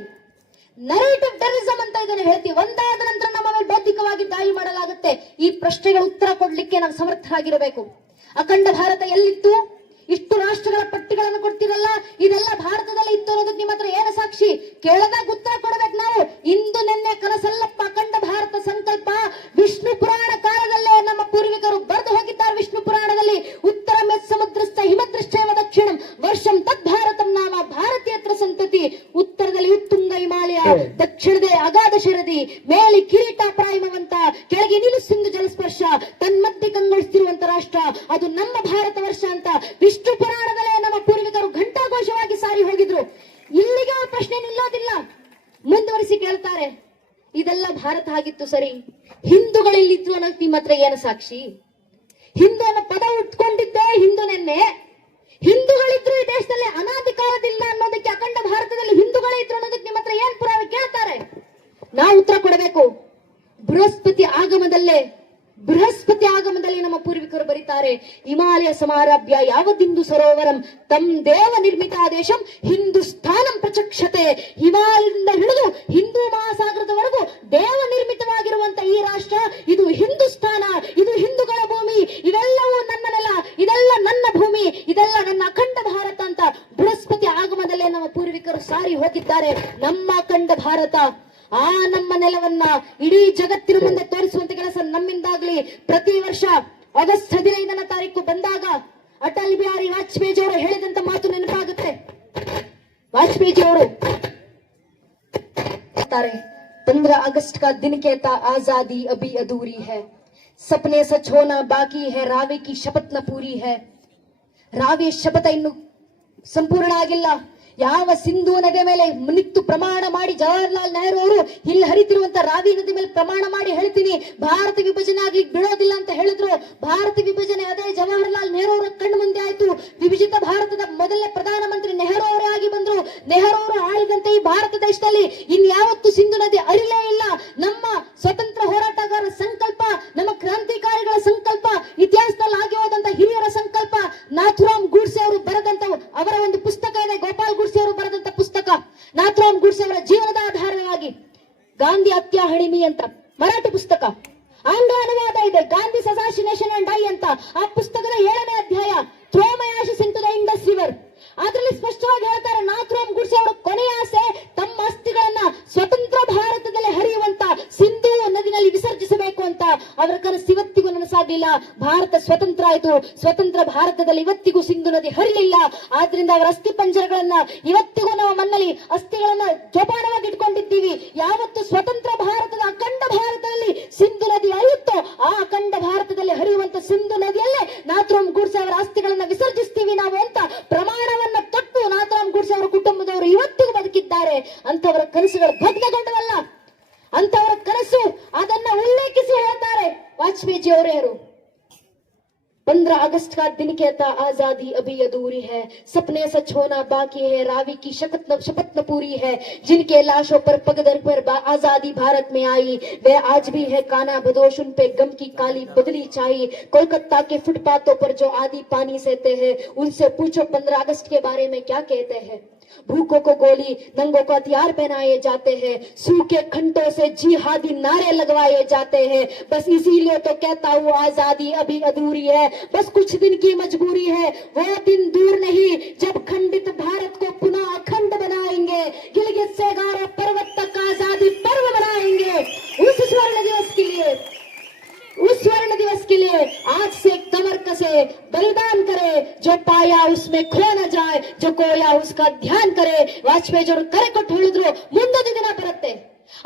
ನರೇಟಿವ್ ಟೆರರಿಸಂ ಅಂತ ಇದನ್ನ ಹೇಳ್ತೀವಿ. ಒಂದಾದ ನಂತರ ನಮ್ಮ ಮೇಲೆ ಬೌದ್ಧಿಕವಾಗಿ ದಾಳಿ ಮಾಡಲಾಗುತ್ತೆ ಈ ಪ್ರಶ್ನೆಗಳ ಉತ್ತರ ಕೊಡ್ಲಿಕ್ಕೆ ನಾವು ಸಮರ್ಥರಾಗಿರಬೇಕು. ಅಖಂಡ ಭಾರತ ಎಲ್ಲಿತ್ತು? ಇಷ್ಟು ರಾಷ್ಟ್ರಗಳ ಪಟ್ಟಿಗಳನ್ನು ಕೊಡ್ತಿರಲ್ಲ? ಇದೆಲ್ಲ ಭಾರತದಲ್ಲಿ ಇತ್ತು ಅನ್ನೋದಕ್ಕೆ ನಿಮ್ಮ ಹತ್ರ ಏನು ಸಾಕ್ಷಿ? ಕೇಳದಾಗ ಉತ್ತರ ಕೊಡಬೇಕು ನಾವು. ಇಂದು ನಿನ್ನೆ ಕನಸಲ್ಲಪ್ಪ ಅಖಂಡ ಭಾರತ ಸಂಕಲ್ಪ ವಿಷ್ಣು ಪುರಾಣ ಕಾಲದಲ್ಲೇ ನಮ್ಮ ಪೂರ್ವಿಕರು ಬರೆದು ಹೋಗಿದ್ದಾರೆ ವಿಷ್ಣು ಪುರಾಣದಲ್ಲಿ. ಉತ್ತರ ಮೆತ್ ಸಮುದ್ರಸ್ಥ ಹಿಮದೃಷ್ಟೇವ ದಕ್ಷಿಣಂ. ವರ್ಷಂ ತದ್ ಭಾರತಂ ನಾಮ ಭಾರತೀಯತ್ರ ಸಂತತಿ. ಉತ್ತರದಲ್ಲಿ ಉತ್ತುಂಗ ಹಿಮಾಲಯ ದಕ್ಷಿಣದೇ ಅಗಾಧ ಶರದಿ ಮೇಲೆ ಕಿರೀಟ ಪ್ರಾಯಮವಂತ ಕೆಳಗೆ ನಿಲು ಸಿಂಧು ಜಲಸ್ಪರ್ಶ ತನ್ಮಧ್ಯೆ ಕಂಗೊಳಿಸ್ತಿರುವಂತ ರಾಷ್ಟ್ರ ಅದು ನಮ್ಮ ಭಾರತ ವರ್ಷ ಅಂತ ವಿಷ್ಣು ಪುರಾಣದಲ್ಲೇ ನಮ್ಮ ಪೂರ್ವಿಕರು ಘಂಟಾಘೋಷವಾಗಿ ಸಾರಿ ಹೋಗಿದ್ರು ಇಲ್ಲಿಗೆ ಅವ್ರ ಪ್ರಶ್ನೆ ನಿಲ್ಲೋದಿಲ್ಲ ಮುಂದುವರಿಸಿ ಕೇಳ್ತಾರೆ ಇದೆಲ್ಲ ಸರಿ. ಹಿಂದೂಗಳಿಲ್ಲಿದ್ರು ಅನ್ನೋದು ನಿಮ್ಮ ಹತ್ರ ಏನು ಸಾಕ್ಷಿ? ಹಿಂದೂ ಅನ್ನೋ ಪದ ಉಟ್ಕೊಂಡಿದ್ದೆ, ಹಿಂದೂ ನೆನ್ನೆ. ಹಿಂದೂಗಳಿದ್ರು ಈ ದೇಶದಲ್ಲಿ ಅನಾದಿ ಅನ್ನೋದಕ್ಕೆ ಅಖಂಡ ಭಾರತದಲ್ಲಿ ಹಿಂದೂಗಳೇ ಇದ್ರು ಅನ್ನೋದಕ್ಕೆ ನಿಮ್ಮ ಹತ್ರ ಏನ್ ಪುರಾವೆ ಕೇಳ್ತಾರೆ? ನಾವು ಉತ್ತರ ಕೊಡಬೇಕು. ಬೃಹಸ್ಪತಿ ಆಗಮದಲ್ಲೇ ಬೃಹಸ್ಪತಿ ಆಗಮದಲ್ಲಿ ನಮ್ಮ ಪೂರ್ವಿಕರು ಬರೀತಾರೆ, ಹಿಮಾಲಯ ಸಮಾರಭ್ಯ ಯಾವದಿಂದು ಸರೋವರಂ ತಮ್ ದೇವ ನಿರ್ಮಿತ ದೇಶಂ ಹಿಂದೂಸ್ಥಾನಂ ಪ್ರಚಕ್ಷತೆ. ಹಿಮಾಲಯದಿಂದ ಹಿಡಿದು ಹಿಂದೂ ಮಹಾಸಾಗರದವರೆಗೂ ದೇವ ನಿರ್ಮಿತವಾಗಿರುವಂತ ಈ ರಾಷ್ಟ್ರ, ಇದು ಹಿಂದೂಸ್ಥಾನ, ಇದು ಹಿಂದೂಗಳ ಭೂಮಿ, ಇವೆಲ್ಲವೂ ನನ್ನ ನೆಲ, ಇದೆಲ್ಲ ನನ್ನ ಭೂಮಿ, ಇದೆಲ್ಲ ನನ್ನ ಅಖಂಡ ಭಾರತ ಅಂತ ಬೃಹಸ್ಪತಿ ಆಗಮದಲ್ಲೇ ನಮ್ಮ ಪೂರ್ವಿಕರು ಸಾರಿ ಹೋಗಿದ್ದಾರೆ. ನಮ್ಮ ಅಖಂಡ ಭಾರತ ಆ ನಮ್ಮ ನೆಲವನ್ನ ಇಡೀ ಜಗತ್ತಿನ ಮುಂದೆ ತೋರಿಸುವಂತ ಕೆಲಸ ನಮ್ಮಿಂದಾಗ್ಲಿ ಪ್ರತಿ ವರ್ಷ ಆಗಸ್ಟ್ ಹದಿನೈದನೇ ತಾರೀಕು ಬಂದಾಗ ಅಟಲ್ ಬಿಹಾರಿ ವಾಜಪೇಯಿ ಅವರು ಹೇಳಿದಂತ ಮಾತು ನೆನಪಾಗುತ್ತೆ ವಾಜಪೇಯಿ ಅವರು पंद्रह अगस्त का दिन कहता आजादी अभी अधूरी है सपने सच होना बाकी है रावे की शपथ न पूरी है ರಾವಿಯ ಶಪಥ ಇನ್ನು ಸಂಪೂರ್ಣ ಆಗಿಲ್ಲ ಯಾವ ಸಿಂಧು ನದಿಯ ಮೇಲೆ ನಿಂತು ಪ್ರಮಾಣ ಮಾಡಿ ಜವಾಹರ್ಲಾಲ್ ನೆಹರು ಅವರು ಇಲ್ಲಿ ಹರಿತಿರುವಂತ ರಾವಿ ನದಿ ಮೇಲೆ ಪ್ರಮಾಣ ಮಾಡಿ ಹೇಳ್ತೀನಿ, ಭಾರತ ವಿಭಜನೆ ಆಗ್ಲಿಕ್ಕೆ ಬಿಡೋದಿಲ್ಲ ಅಂತ ಹೇಳಿದ್ರು. ಭಾರತ ವಿಭಜನೆ ಅದೇ ಜವಾಹರ್ಲಾಲ್ ನೆಹರು ಅವರ ಕಣ್ಣು ಮುಂದೆ ಆಯ್ತು. ವಿಭಜಿತ ಭಾರತದ ಮೊದಲನೇ ಪ್ರಧಾನಮಂತ್ರಿ ನೆಹರು ಅವರೇ ಆಗಿ ಬಂದ್ರು. ನೆಹರು ಅವರು ಆಳಿದಂತೆ ಈ ಭಾರತ ದೇಶದಲ್ಲಿ ಇನ್ಯಾವತ್ತು ಸಿಂಧು ನದಿ ಅರಿಲೇ ಇಲ್ಲ. ನಮ್ಮ ಸ್ವತಂತ್ರ ಹೋರಾಟಗಾರ ಸಂಕಲ್ಪ ನಮ್ಮ ಕ್ರಾಂತಿಕಾರಿಗಳ ಸಂಕಲ್ಪ ಇತಿಹಾಸದಲ್ಲಿ ಆಗಿ ಹೋದಂತ ಹಿರಿಯರ ಸಂಕಲ್ಪ ನಾಥುರಾಮ್ ಗೂಡ್ಸೆ ಅವರು ಬರೆದಂತ ಅವರ ಒಂದು ಪುಸ್ತಕ ಇದೆ ಗೋಪಾಲ್ ಗೂಡ್ಸೆ ಅವರು ಬರೆದಂತ ಪುಸ್ತಕ ನಾಥುರಾಮ್ ಗೂಡ್ಸೆ ಗಾಂಧಿ ಹತ್ಯಾ ಹಣಿಮಿ ಅಂತ ಮರಾಠಿ ಪುಸ್ತಕ ಆಂಗ್ಲ ಅನುವಾದ ಇದೆ ಗಾಂಧಿ ಸಸಾಸಿನೇಷನ್ ಅಂಡ್ ಡೈ ಅಂತ ಆ ಪುಸ್ತಕದ ಏಳನೇ ಅಧ್ಯಾಯ throw my ashes into the Indus river ಅದರಲ್ಲಿ ಸ್ಪಷ್ಟವಾಗಿ ಹೇಳ್ತಾರೆ ನಾಥ್ರಾಮ್ ಗುಡ್ಸೆ ಅವರ ಕೊನೆಯ ಆಸೆ ತಮ್ಮ ಅಸ್ಥಿಗಳನ್ನ ಸ್ವತಂತ್ರ ಭಾರತದಲ್ಲಿ ಹರಿಯುವಂತ ಸಿಂಧು ನದಿನಲ್ಲಿ ವಿಸರ್ಜಿಸಬೇಕು ಅಂತ ಅವರ ಕನಸು ಇವತ್ತಿಗೂ ನನಸಾಗ್ಲಿಲ್ಲ ಭಾರತ ಸ್ವತಂತ್ರ ಭಾರತದಲ್ಲಿ ಇವತ್ತಿಗೂ ಸಿಂಧು ನದಿ ಹರಿಲಿಲ್ಲ. ಆದ್ರಿಂದ ಅವರ ಅಸ್ಥಿ ಪಂಜರಗಳನ್ನ ಇವತ್ತಿಗೂ कहता आज़ादी अभी अधूरी है। सपने सच होना बाकी है। रावी की शपथ न, शपथ न पूरी है। जिनके लाशों पर पगदर पर आज़ादी भारत में आई। वह आज भी है काना बदोश उन पे गम की काली बदली चाहिए कोलकाता के फुटपाथों पर जो आदि पानी सहते हैं उनसे पूछो पंद्रह अगस्त के बारे में क्या कहते हैं? भूखों को गोली नंगों को हथियार पहनाए जाते हैं। सूखे खंडों से जिहादी नारे लगवाए जाते हैं। बस इसीलिए तो कहता हूँ, आज़ादी अभी अधूरी है। बस कुछ दिन की मजबूरी है। वो दिन दूर नहीं, जब खंडित भारत को पुनः अखंड बनाएँगे। गिलगित से गारो पर्वत तक आज़ादी पर्व बनाएँगे उस स्वर्ण दिवस के लिए। उस स्वर्ण दिवस के लिए आज से कमर कसे बलिदान करे जो पाया उसमें खो न जाए जो खोया उसका ध्यान करे ವಾಜಪೇಯಿ ಅವರು ಕರೆ ಕೊಟ್ಟು ಹೇಳಿದ್ರು ಮುಂದೊಂದು ದಿನ ಬರುತ್ತೆ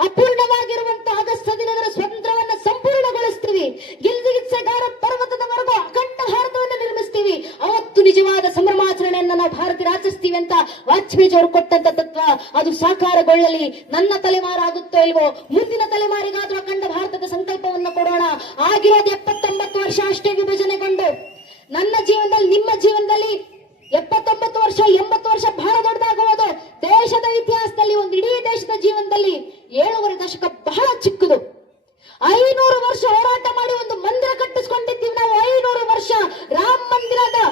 ಅಪೂರ್ಣವಾಗಿರುವಂತಹ ಆಗಸ್ಟ್ ಹದಿನೈದರ ಸ್ವತಂತ್ರವನ್ನ ಸಂಪೂರ್ಣಗೊಳಿಸ್ತೀವಿ. ಗಿಲ್ಗಿತ್ಸೆಗಾರ ಪರ್ವತದವರೆಗೂ ಅಖಂಡ ಭಾರತವನ್ನ ನಿರ್ಮಿಸ್ತೀವಿ. ಅವತ್ತು ನಿಜವಾದ ಸಂಭ್ರಮಾಚರಣೆಯನ್ನ ನಾವು ಭಾರತೀಯ ಆಚರಿಸ್ತೀವಿ ಅಂತ ವಾಜಪೇಯಿ ಅವರು ಕೊಟ್ಟಂತ ತತ್ವ ಅದು ಸಾಕಾರಗೊಳ್ಳಲಿ. ನನ್ನ ತಲೆಮಾರಾಗುತ್ತೋ ಇಲ್ವೋ, ಮುಂದಿನ ತಲೆಮಾರಿಗಾದ್ರೂ ಅಖಂಡ ಭಾರತದ ಸಂಕಲ್ಪವನ್ನ ಕೊಡೋಣ. ಆಗಿರೋದು ಎಪ್ಪತ್ತೊಂಬತ್ತು ವರ್ಷ ಅಷ್ಟೇ ವಿಭಜನೆಗೊಂಡು. ನನ್ನ ಜೀವನದಲ್ಲಿ, ನಿಮ್ಮ ಜೀವನದಲ್ಲಿ ಎಪ್ಪತ್ತೊಂಬತ್ತು ವರ್ಷ, ಎಂಬತ್ತು ವರ್ಷ ಬಹಳ ದೊಡ್ಡದಾಗುವುದು. ದೇಶದ ಇತಿಹಾಸದಲ್ಲಿ ಒಂದು, ಇಡೀ ದೇಶದ ಜೀವನದಲ್ಲಿ ಏಳುವರೆ ದಶಕ ಬಹಳ ಚಿಕ್ಕದು. ಐನೂರು ವರ್ಷ ಹೋರಾಟ ಮಾಡಿ ಒಂದು ಮಂದಿರ ಕಟ್ಟಿಸ್ಕೊಂಡಿದ್ದೀವಿ ನಾವು. ಐನೂರು ವರ್ಷ ರಾಮ ಮಂದಿರದ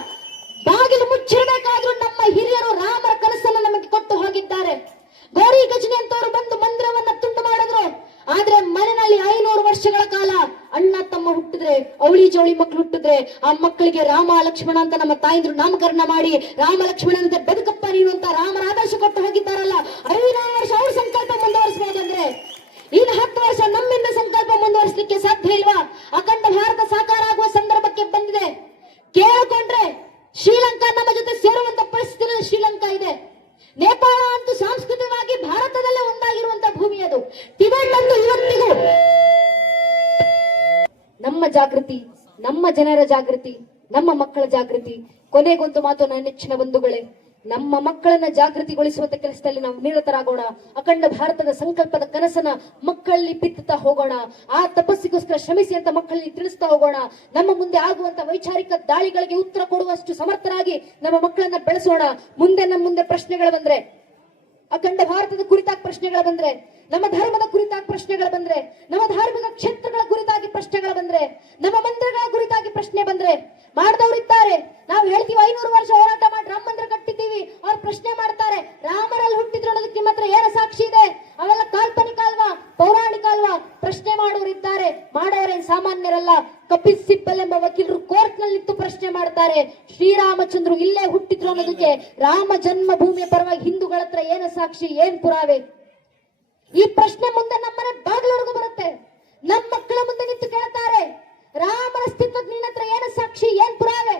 ಬಾಗಿಲು ಮುಚ್ಚಿರಬೇಕಾದ್ರೂ ನಮ್ಮ ಹಿರಿಯರು ರಾಮರ ಕನಸನ್ನು ನಮಗೆ ಕೊಟ್ಟು ಹೋಗಿದ್ದಾರೆ. ಗೌರಿ ಗಜನಿ ಅಂತವರು ಬಂದು ಮಂದಿರವನ್ನ ತುಂಡು ಮಾಡಿದ್ರು. ಆದ್ರೆ ಮನೆಯಲ್ಲಿ ಐನೂರು ವರ್ಷಗಳ ಕಾಲ ಅಣ್ಣ ತಮ್ಮ ಹುಟ್ಟಿದ್ರೆ, ಅವಳಿ ಜೋಳಿ ಮಕ್ಕಳು ಹುಟ್ಟಿದ್ರೆ, ಆ ಮಕ್ಕಳಿಗೆ ರಾಮ ಲಕ್ಷ್ಮಣ ಅಂತ ನಮ್ಮ ತಾಯಿಂದ್ರು ನಾಮಕರಣ ಮಾಡಿ, ರಾಮ ಲಕ್ಷ್ಮಣ ಅಂತ ಬೆದಕಪ್ಪ ನೀನು ಅಂತ ರಾಮರ ಆದರ್ಶ ಕೊಟ್ಟು ಹೋಗಿದ್ದಾರಲ್ಲ, ಐನೂರು ವರ್ಷ ಅವ್ರ ಸಂಕಲ್ಪ ಮುಂದುವರಿಸಬಹುದಂದ್ರೆ ಇನ್ನು ಹತ್ತು ವರ್ಷ ನಮ್ಮಿಂದ ಸಂಕಲ್ಪ ಮುಂದುವರಿಸಲಿಕ್ಕೆ ಸಾಧ್ಯ ಇಲ್ವಾ? ಅಖಂಡ ಭಾರತ ಸಾಕಾರ ಆಗುವ ಸಂದರ್ಭಕ್ಕೆ ಬಂದಿದೆ ಕೇಳಿಕೊಂಡ್ರೆ ಶ್ರೀಲಂಕಾ ನಮ್ಮ ಜೊತೆ ಸೇರುವಂತ ಪರಿಸ್ಥಿತಿ ಶ್ರೀಲಂಕಾ ಇದೆ ನೇಪಾಳ ಅಂತೂ ಸಾಂಸ್ಕೃತಿಕವಾಗಿ ಭಾರತದಲ್ಲೇ ಒಂದಾಗಿರುವಂತ ಭೂಮಿ ಅದು ಟಿಬೆಟ್ ಅಂತೂ ಇವತ್ತಿಗೂ ನಮ್ಮ ಜಾಗೃತಿ ನಮ್ಮ ಜನರ ಜಾಗೃತಿ, ನಮ್ಮ ಮಕ್ಕಳ ಜಾಗೃತಿ, ಕೊನೆಗೊಂದು ಮಾತು ನನ್ನ ನೆಚ್ಚಿನ ಬಂಧುಗಳೇ, ನಮ್ಮ ಮಕ್ಕಳನ್ನ ಜಾಗೃತಿಗೊಳಿಸುವಂತ ಕೆಲಸದಲ್ಲಿ ನಾವು ನಿರತರಾಗೋಣ, ಅಖಂಡ ಭಾರತದ ಸಂಕಲ್ಪದ ಕನಸನ್ನ ಮಕ್ಕಳಲ್ಲಿ ಬಿತ್ತುತ್ತಾ ಹೋಗೋಣ, ಆ ತಪಸ್ಸಿಗೋಸ್ಕರ ಶ್ರಮಿಸಿ ಅಂತ ಮಕ್ಕಳಲ್ಲಿ ತಿಳಿಸ್ತಾ ಹೋಗೋಣ, ನಮ್ಮ ಮುಂದೆ ಆಗುವಂತ ವೈಚಾರಿಕ ದಾಳಿಗಳಿಗೆ ಉತ್ತರ ಕೊಡುವಷ್ಟು ಸಮರ್ಥರಾಗಿ ನಮ್ಮ ಮಕ್ಕಳನ್ನ ಬೆಳೆಸೋಣ. ಮುಂದೆ ನಮ್ಮ ಮುಂದೆ ಪ್ರಶ್ನೆಗಳು ಬಂದ್ರೆ ಅಖಂಡ ಭಾರತದ ಕುರಿತಾಗಿ ಪ್ರಶ್ನೆಗಳು ಬಂದ್ರೆ, ನಮ್ಮ ಧರ್ಮದ ಕುರಿತಾಗಿ ಪ್ರಶ್ನೆಗಳು ಬಂದ್ರೆ, ನಮ್ಮ ಧಾರ್ಮಿಕ ಕ್ಷೇತ್ರಗಳ ಕುರಿತಾಗಿ ಪ್ರಶ್ನೆಗಳು ಬಂದ್ರೆ, ನಮ್ಮ ಮಂತ್ರಗಳ ಕುರಿತಾಗಿ ಪ್ರಶ್ನೆ ಬಂದ್ರೆ ಮಾಡ್ದವ್ರಿದ್ದಾರೆ ನಾವು ಹೇಳ್ತೀವಿ, ಐನೂರು ವರ್ಷ ಹೋರಾಟ ಮಾಡಿ ರಾಮ ಮಂದಿರ ಕಟ್ಟಿದ್ದೀವಿ. ಅವ್ರು ಪ್ರಶ್ನೆ ಮಾಡ್ತಾರೆ, ರಾಮರಲ್ಲಿ ಹುಟ್ಟಿದ್ರು ಅನ್ನೋದಕ್ಕೆ ಮಾತ್ರ ಏನ ಸಾಕ್ಷಿ ಇದೆ. ಅವೆಲ್ಲ ಕಾಲ್ಪನಿಕ ಅಲ್ವಾ? ಪೌರಾಣಿಕ ಅಲ್ವಾ? ಪ್ರಶ್ನೆ ಮಾಡೋರು ಇದ್ದಾರೆ. ಮಾಡೋರೇನ್ ಸಾಮಾನ್ಯರಲ್ಲ? ಕಪಿಲ್ ಸಿಬ್ಬಲ್ ಎಂಬ ವಕೀಲರು ಕೋರ್ಟ್ನಲ್ಲಿ ಪ್ರಶ್ನೆ ಮಾಡ್ತಾರೆ. ಶ್ರೀರಾಮಚಂದ್ರು ಇಲ್ಲೇ ಹುಟ್ಟಿದ್ರು ಅನ್ನೋದಕ್ಕೆ ರಾಮ ಜನ್ಮ ಭೂಮಿಯ ಪರವಾಗಿ ಹಿಂದೂಗಳ ಹತ್ರ ಏನ ಸಾಕ್ಷಿ ಏನ್ ಪುರಾವೆ? ಈ ಪ್ರಶ್ನೆ ಮುಂದೆ ನಮ್ಮನೆ ಬಾಗಿಲವರೆಗೂ ಬರುತ್ತೆ. ನಮ್ಮ ಮಕ್ಕಳ ಮುಂದೆ ನಿಂತು ಕೇಳ್ತಾರೆ. ರಾಮನ ಅಸ್ತಿತ್ವಕ್ಕೆ ನಿನ್ನ ಹತ್ರ ಏನು ಸಾಕ್ಷಿ, ಏನ್ ಪುರಾವೆ?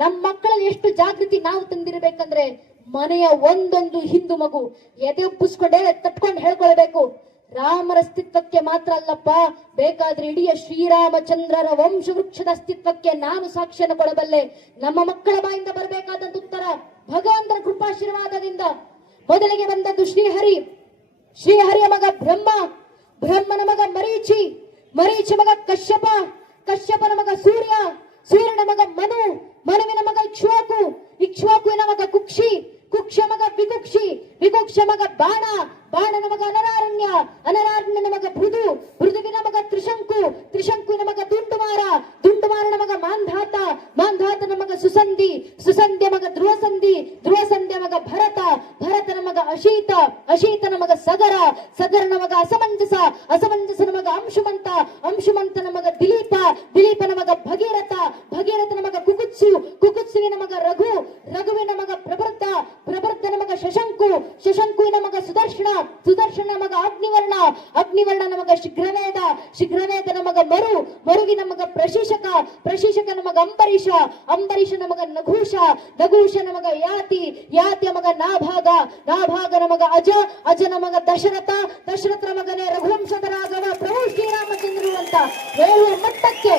ನಮ್ಮ ಮಕ್ಕಳಲ್ಲಿ ಎಷ್ಟು ಜಾಗೃತಿ ನಾವು ತಂದಿರಬೇಕಂದ್ರೆ ಮನೆಯ ಒಂದೊಂದು ಹಿಂದೂ ಮಗು ಎದೆ ಒಪ್ಪಿಸ್ಕೊಂಡೇ ತಟ್ಕೊಂಡು ಹೇಳ್ಕೊಳ್ಬೇಕು. ರಾಮರ ಅಸ್ತಿತ್ವಕ್ಕೆ ಮಾತ್ರ ಅಲ್ಲಪ್ಪ, ಬೇಕಾದ್ರೆ ಇಡೀ ಶ್ರೀರಾಮಚಂದ್ರರ ವಂಶ ವೃಕ್ಷದ ಅಸ್ತಿತ್ವಕ್ಕೆ ನಾನು ಸಾಕ್ಷಿಯನ್ನು ಕೊಡಬಲ್ಲೆ. ನಮ್ಮ ಮಕ್ಕಳ ಬಾಯಿಂದ ಬರಬೇಕಾದಂತ ಉತ್ತರ ಭಗವಂತನ ಕೃಪಾಶೀರ್ವಾದದಿಂದ. ಮೊದಲಿಗೆ ಬಂದದ್ದು ಶ್ರೀಹರಿ ಶ್ರೀಹರಿಯ ಮಗ ಬ್ರಹ್ಮ. ಬ್ರಹ್ಮನ ಮಗ ಮರೀಚಿ. ಮರೀಚಿ ಮಗ ಕಶ್ಯಪ. ಕಶ್ಯಪನ ಮಗ ಸೂರ್ಯ. ಸೂರ್ಯನ ಮಗ ಮನು. ಮನುವಿನ ಮಗ ಇಕ್ಷ್ವಾಕು. ಇಕ್ಷ್ವಾಕುವಿನ ಮಗ ಕುಕ್ಷಿ. ಕುಕ್ಷ ಮಗ ವಿಕುಕ್ಷಿ ವಿಕುಕ್ಷ ಮಗ ಬಾಣ ಬಾಣನ ಮಗ ಅನರಾರಣ್ಯ ಅನರಾರಣ್ಯನ ಮಗ ಭೃದು ಭೃದುವಿನ ಮಗ ತ್ರಿಶಂಕು ತ್ರಿಶಂಕುವಿನ ಮಗ ದುಂಡುಮಾರ ದುಂಡುಮಾರನ ಮಗ ಮಾಂಧಾತ ಮಾಂಧಾತನ ಮಗ ಸುಸಂಧಿ ಸುಸಂಧ್ಯ ಮಗ ಧ್ರುವಸಂಧಿ ಧ್ರುವಸಂಧ್ಯ ಮಗ ಭರತ ಭರತನ ಮಗ ಅಶೀತ ಅಶೀತ ನಮಗ ಸಗರ ಸಗರ ನಮಗ ಅಸಮಂಜಸ ಅಸಮಂಜಸ ನಮಗ ಅಂಶುಮಂತ ಅಂಶುಮಂತ ನಮಗ ದಿಲೀಪ ದಿಲೀಪ ನಮಗ ಭಗೀರಥ ಭಗೀರಥ ನಮಗ ಕುಕುತ್ಸು ಕುಕುತ್ಸುವಿ ನಮಗ ರಘು ರಘುವಿ ನಮಗ ಪ್ರಬೃದ್ಧ ಪ್ರಬೃದ್ಧ ನಮಗ ಶಶಂಕು ಶಶಂಕುವಿ ನಮಗ ಸುದರ್ಶನ ಸುದರ್ಶನ ನಮಗ ಅಗ್ನಿವರ್ಣ ಅಗ್ನಿವರ್ಣ ನಮಗ ಶೀಘ್ರವೇದ ಶೀಘ್ರವೇದ ನಮಗ ಮರು ಮರುಗಿ ನಮಗ ಪ್ರಶಿಷಕ ಪ್ರಶಿಷಕ ನಮಗ ಅಂಬರೀಷ ಅಂಬರೀಷ ನಮಗ ನಘೂಷ ನಘೂಷ ನಮಗ ಯಾತಿ ಯಾತಿ ನಮಗ ನಾಭಾಗ ನಾಭಾಗ ನಮಗ ಅಜ ಅಜ ನಮಗ ದಶರಥ ದಶರಥ ಮಗನೇ ರಘುವಂಶದ ರಾಘವ, ಪ್ರಭು ಶ್ರೀರಾಮಚಂದ್ರರು ಅಂತ ಹೇಳುವ ಮಟ್ಟಕ್ಕೆ.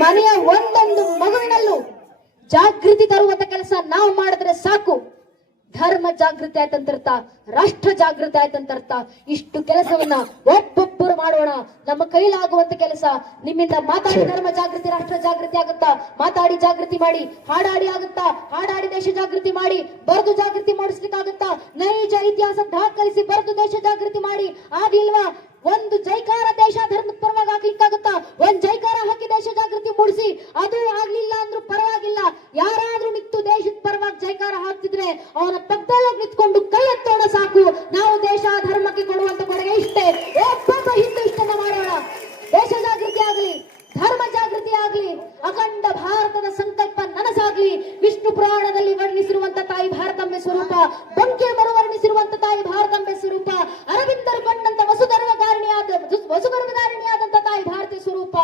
ಮನೆಯ ಒಂದೊಂದು ಮಗುವಿನಲ್ಲೂ ಜಾಗೃತಿ ತರುವಂತ ಕೆಲಸ ನಾವು ಮಾಡಿದ್ರೆ ಸಾಕು. ಧರ್ಮ ಜಾಗೃತಿ ಆಯ್ತಂತರ್ಥ ರಾಷ್ಟ್ರ ಜಾಗೃತಿ ಆಯ್ತಂತರ್ಥ ಇಷ್ಟು ಕೆಲಸವನ್ನ ಒಬ್ಬೊಬ್ಬರು ಮಾಡೋಣ. ನಮ್ಮ ಕೈಲಾಗುವಂತ ಕೆಲಸ ನಿಮ್ಮಿಂದ ಮಾತಾಡಿ ಧರ್ಮ ಜಾಗೃತಿ ರಾಷ್ಟ್ರ ಜಾಗೃತಿ ಆಗುತ್ತಾ? ಮಾತಾಡಿ ಜಾಗೃತಿ ಮಾಡಿ ಹಾಡಾಡಿ ಆಗುತ್ತಾ? ಹಾಡಾಡಿ ದೇಶ ಜಾಗೃತಿ ಮಾಡಿ ಬರೆದು ಜಾಗೃತಿ ಮಾಡಿಸ್ಲಿಕ್ಕಾಗುತ್ತಾ? ನೈಜ ಇತಿಹಾಸ ದಾಖಲಿಸಿ ಬರೆದು ದೇಶ ಜಾಗೃತಿ ಮಾಡಿ. ಆಗ್ಲಿಲ್ವಾ? ಒಂದು ಜೈಕಾರ ದೇಶ ಧರ್ಮದ ಪರವಾಗಿ ಹಾಕ್ಲಿಕ್ಕಾಗುತ್ತಾ ಒಂದ್ ಜೈಕಾರ ಹಾಕಿ ದೇಶ ಜಾಗೃತಿ ಮೂಡಿಸಿ, ಅದು ಆಗ್ಲಿಲ್ಲ ಅಂದ್ರೂ ಪರವಾಗಿಲ್ಲ. ಯಾರಾದ್ರೂ ನಿಂತು ದೇಶದ ಪರವಾಗಿ ಜೈಕಾರ ಹಾಕ್ತಿದ್ರೆ ಅವನ ಪಕ್ಕದಲ್ಲಿ ನಿಂತ್ಕೊಂಡು ಕೈ ಎತ್ತೋಣ ಸಾಕು. ನಾವು ದೇಶ ಧರ್ಮಕ್ಕೆ ಕೊಡುವಂತ ಕೊಡುಗೆ ಇಷ್ಟೇ. ಒಬ್ಬೊಬ್ಬ ಹಿಂದೂ ಇಷ್ಟನ್ನ ಮಾಡೋಣ ದೇಶ ಜಾಗೃತಿ ಆಗ್ಲಿ. ಧರ್ಮ ಜಾಗೃತಿ ಆಗ್ಲಿ, ಅಖಂಡ ಭಾರತದ ಸಂಕಲ್ಪ ನನಸಾಗ್ಲಿ, ವಿಷ್ಣು ಪುರಾಣದಲ್ಲಿ ವರ್ಣಿಸಿರುವಂತ ತಾಯಿ ಭಾರತಾಂಬೆ ಸ್ವರೂಪ, ಬಂಕೆ ಮರುವರ್ಣಿಸಿರುವಂತ ತಾಯಿ ಭಾರತಾಂಬೆ ಸ್ವರೂಪ, ಅರವಿಂದರು ಕಂಡಂತ ವಸುಧರ್ಮಧಾರಿಣಿಯಾದ ವಸುಗರ್ಭಧಾರಿಣಿಯಾದಂತ ತಾಯಿ ಭಾರತೀಯ ಸ್ವರೂಪ,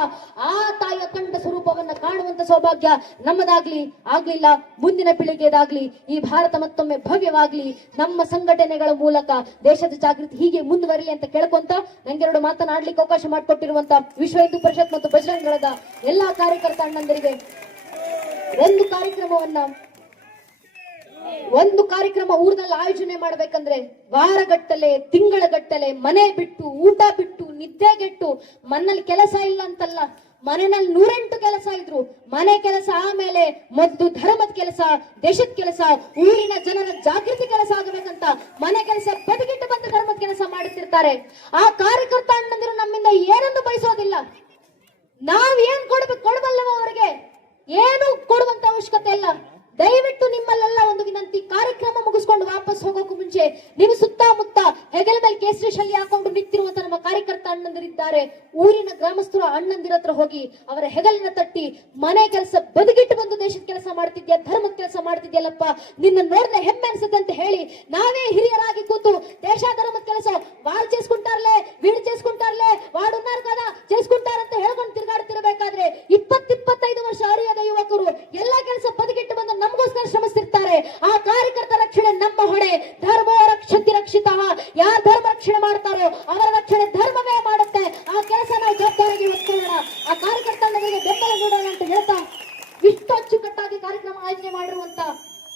ಆ ತಾಯಿ ಅಖಂಡ ಸ್ವರೂಪವನ್ನ ಕಾಣುವಂತ ಸೌಭಾಗ್ಯ ನಮ್ಮದಾಗ್ಲಿ, ಆಗ್ಲಿಲ್ಲ, ಮುಂದಿನ ಪೀಳಿಗೆದಾಗ್ಲಿ, ಈ ಭಾರತ ಮತ್ತೊಮ್ಮೆ ಭವ್ಯವಾಗ್ಲಿ, ನಮ್ಮ ಸಂಘಟನೆಗಳ ಮೂಲಕ ದೇಶದ ಜಾಗೃತಿ ಹೀಗೆ ಮುಂದುವರಿಲಿ ಅಂತ ಕೇಳ್ಕೊಂತ ನಂಗೆರಡು ಮಾತನಾಡ್ಲಿಕ್ಕೆ ಅವಕಾಶ ಮಾಡಿಕೊಟ್ಟಿರುವಂತ ವಿಶ್ವ ಹಿಂದೂ ಪರಿಷತ್ ಮತ್ತು ಬಜರಂಗದಳದ ಎಲ್ಲಾ ಕಾರ್ಯಕರ್ತ ಅಣ್ಣಂದರಿಗೆ ಒಂದು ಕಾರ್ಯಕ್ರಮವನ್ನ, ಒಂದು ಕಾರ್ಯಕ್ರಮ ಊರ್ನಲ್ಲಿ ಆಯೋಜನೆ ಮಾಡ್ಬೇಕಂದ್ರೆ ವಾರಗಟ್ಟಲೆ, ತಿಂಗಳಗಟ್ಟಲೆ ಮನೆ ಬಿಟ್ಟು, ಊಟ ಬಿಟ್ಟು, ನಿದ್ದೆಗೆಟ್ಟು, ಮನ್ನಲ್ಲಿ ಕೆಲಸ ಇಲ್ಲ ಅಂತಲ್ಲ ಮನೆಯಲ್ಲಿ ನೂರೆಂಟು ಕೆಲಸ ಇದ್ರು. ಮನೆ ಕೆಲಸ ಆಮೇಲೆ ಮದ್ದು ಧರ್ಮದ ಕೆಲಸ, ದೇಶದ ಕೆಲಸ, ಊರಿನ ಜನರ ಜಾಗೃತಿ ಕೆಲಸ ಆಗಬೇಕಂತ ಮನೆ ಕೆಲಸ ಬದುಕಿಟ್ಟು ಬಂದು ಧರ್ಮದ ಕೆಲಸ ಮಾಡುತ್ತಿರ್ತಾರೆ. ಆ ಕಾರ್ಯಕರ್ತ ಅಣ್ಣಂದಿರು ನಮ್ಮಿಂದ ಏನನ್ನು ಬಯಸೋದಿಲ್ಲ. ನಾವ್ ಏನ್ ಕೊಡ್ಬೇಕು ಕೊಡಬಲ್ಲವ ಅವರಿಗೆ? ಏನು ಕೊಡುವಂತ ಅವಶ್ಯಕತೆ ಇಲ್ಲ. ದಯವಿಟ್ಟು ನಿಮ್ಮಲ್ಲೆಲ್ಲ ಒಂದು ವಿನಂತಿ, ಕಾರ್ಯಕ್ರಮ ಮುಗಿಸ್ಕೊಂಡು ವಾಪಸ್ ಹೋಗೋಕು ಮುಂಚೆ ಊರಿನ ಗ್ರಾಮಸ್ಥರು ಅಣ್ಣಂದಿರ ಹತ್ರ ಹೋಗಿ ಅವರ ಹೆಗಲಿನ ತಟ್ಟಿ, ಮನೆ ಕೆಲಸ ಬದುಕಿಟ್ಟು ಬಂದು ದೇಶದ ಕೆಲಸ ಮಾಡ್ತಿದ್ಯಾ, ಧರ್ಮದ ಕೆಲಸ ಮಾಡ್ತಿದ್ಯಲ್ಲಪ್ಪ? ನಿನ್ನ ನೋಡಿದ್ರೆ ಹೆಮ್ಮೆ ಅನ್ಸುತ್ತೆ ಅಂತ ಹೇಳಿ ನಾವೇ ಹಿರಿಯರಾಗಿ ಕೂತು ದೇಶ, ಧರ್ಮದ ಕೆಲಸ ವಾರು చేసుకుంటారులే వీడు చేసుకుంటారులే వాడున్నారు కదా ಆಯೋಜನೆ ಮಾಡಿರುವಂತ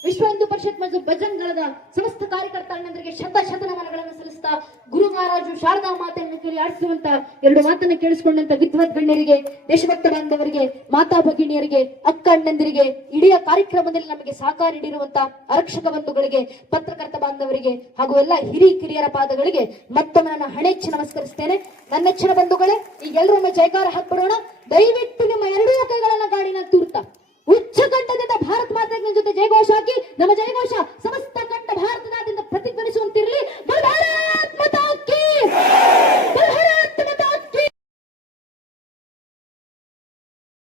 ವಿಶ್ವ ಹಿಂದೂ ಪರಿಷತ್ ಮತ್ತು ಬಜರಂಗದ ಸಮಸ್ತ ಕಾರ್ಯಕರ್ತ ಅಣ್ಣಂದರಿಗೆ ಶತ ನಮನಗಳನ್ನು ಸಲ್ಲಿಸ್ತಾ ಗುರು ಮಹಾರಾಜು ಶಾರದಾ ಮಾತೆಯನ್ನು ಕೇಳಿ ಆಡಿಸುವಂತ ಎರಡು ಮಾತನ್ನು ಕೇಳಿಸಿಕೊಂಡಂತ ವಿದ್ವತ್ ಗಣ್ಯರಿಗೆ, ದೇಶಭಕ್ತ ಬಾಂಧವರಿಗೆ, ಮಾತಾ ಭಗಿಣಿಯರಿಗೆ ಅಕ್ಕ ಅಣ್ಣಂದಿರಿಗೆ, ಇಡೀ ಕಾರ್ಯಕ್ರಮದಲ್ಲಿ ನಮಗೆ ಸಹಕಾರ ನೀಡಿರುವಂತ ಆರಕ್ಷಕ ಬಂಧುಗಳಿಗೆ, ಪತ್ರಕರ್ತ ಬಾಂಧವರಿಗೆ ಹಾಗೂ ಎಲ್ಲ ಹಿರಿ ಕಿರಿಯರ ಪಾದಗಳಿಗೆ ಮತ್ತೊಮ್ಮೆ ನನ್ನ ಹಣೆಚ್ಚಿ ನಮಸ್ಕರಿಸ್ತೇನೆ. ನನ್ನೆಚ್ಚಿನ ಬಂಧುಗಳೇ, ಈ ಎಲ್ಲರೂ ಒಮ್ಮೆ ಜೈಕಾರ ಹಾಕ್ಬಿಡೋಣ. ದಯವಿಟ್ಟು ನಿಮ್ಮ ಎರಡೂ ಕೈಗಳನ್ನ ಗಾಡಿನ ತೂರ್ತಾ ಉಚ್ಚ ಭಾರತ ಮಾತೆ ಜೊತೆ ಜಯಘೋಷ ಹಾಕಿ, ನಮ್ಮ ಜಯಘೋಷ ಸಮಸ್ತ ಕಂಠ ಭಾರತದಾದ್ಯಂತ ಪ್ರತಿಧ್ವನಿಸುವಂತಿರಲಿ. ಭಾರತ ಮಾತಾ ಕಿ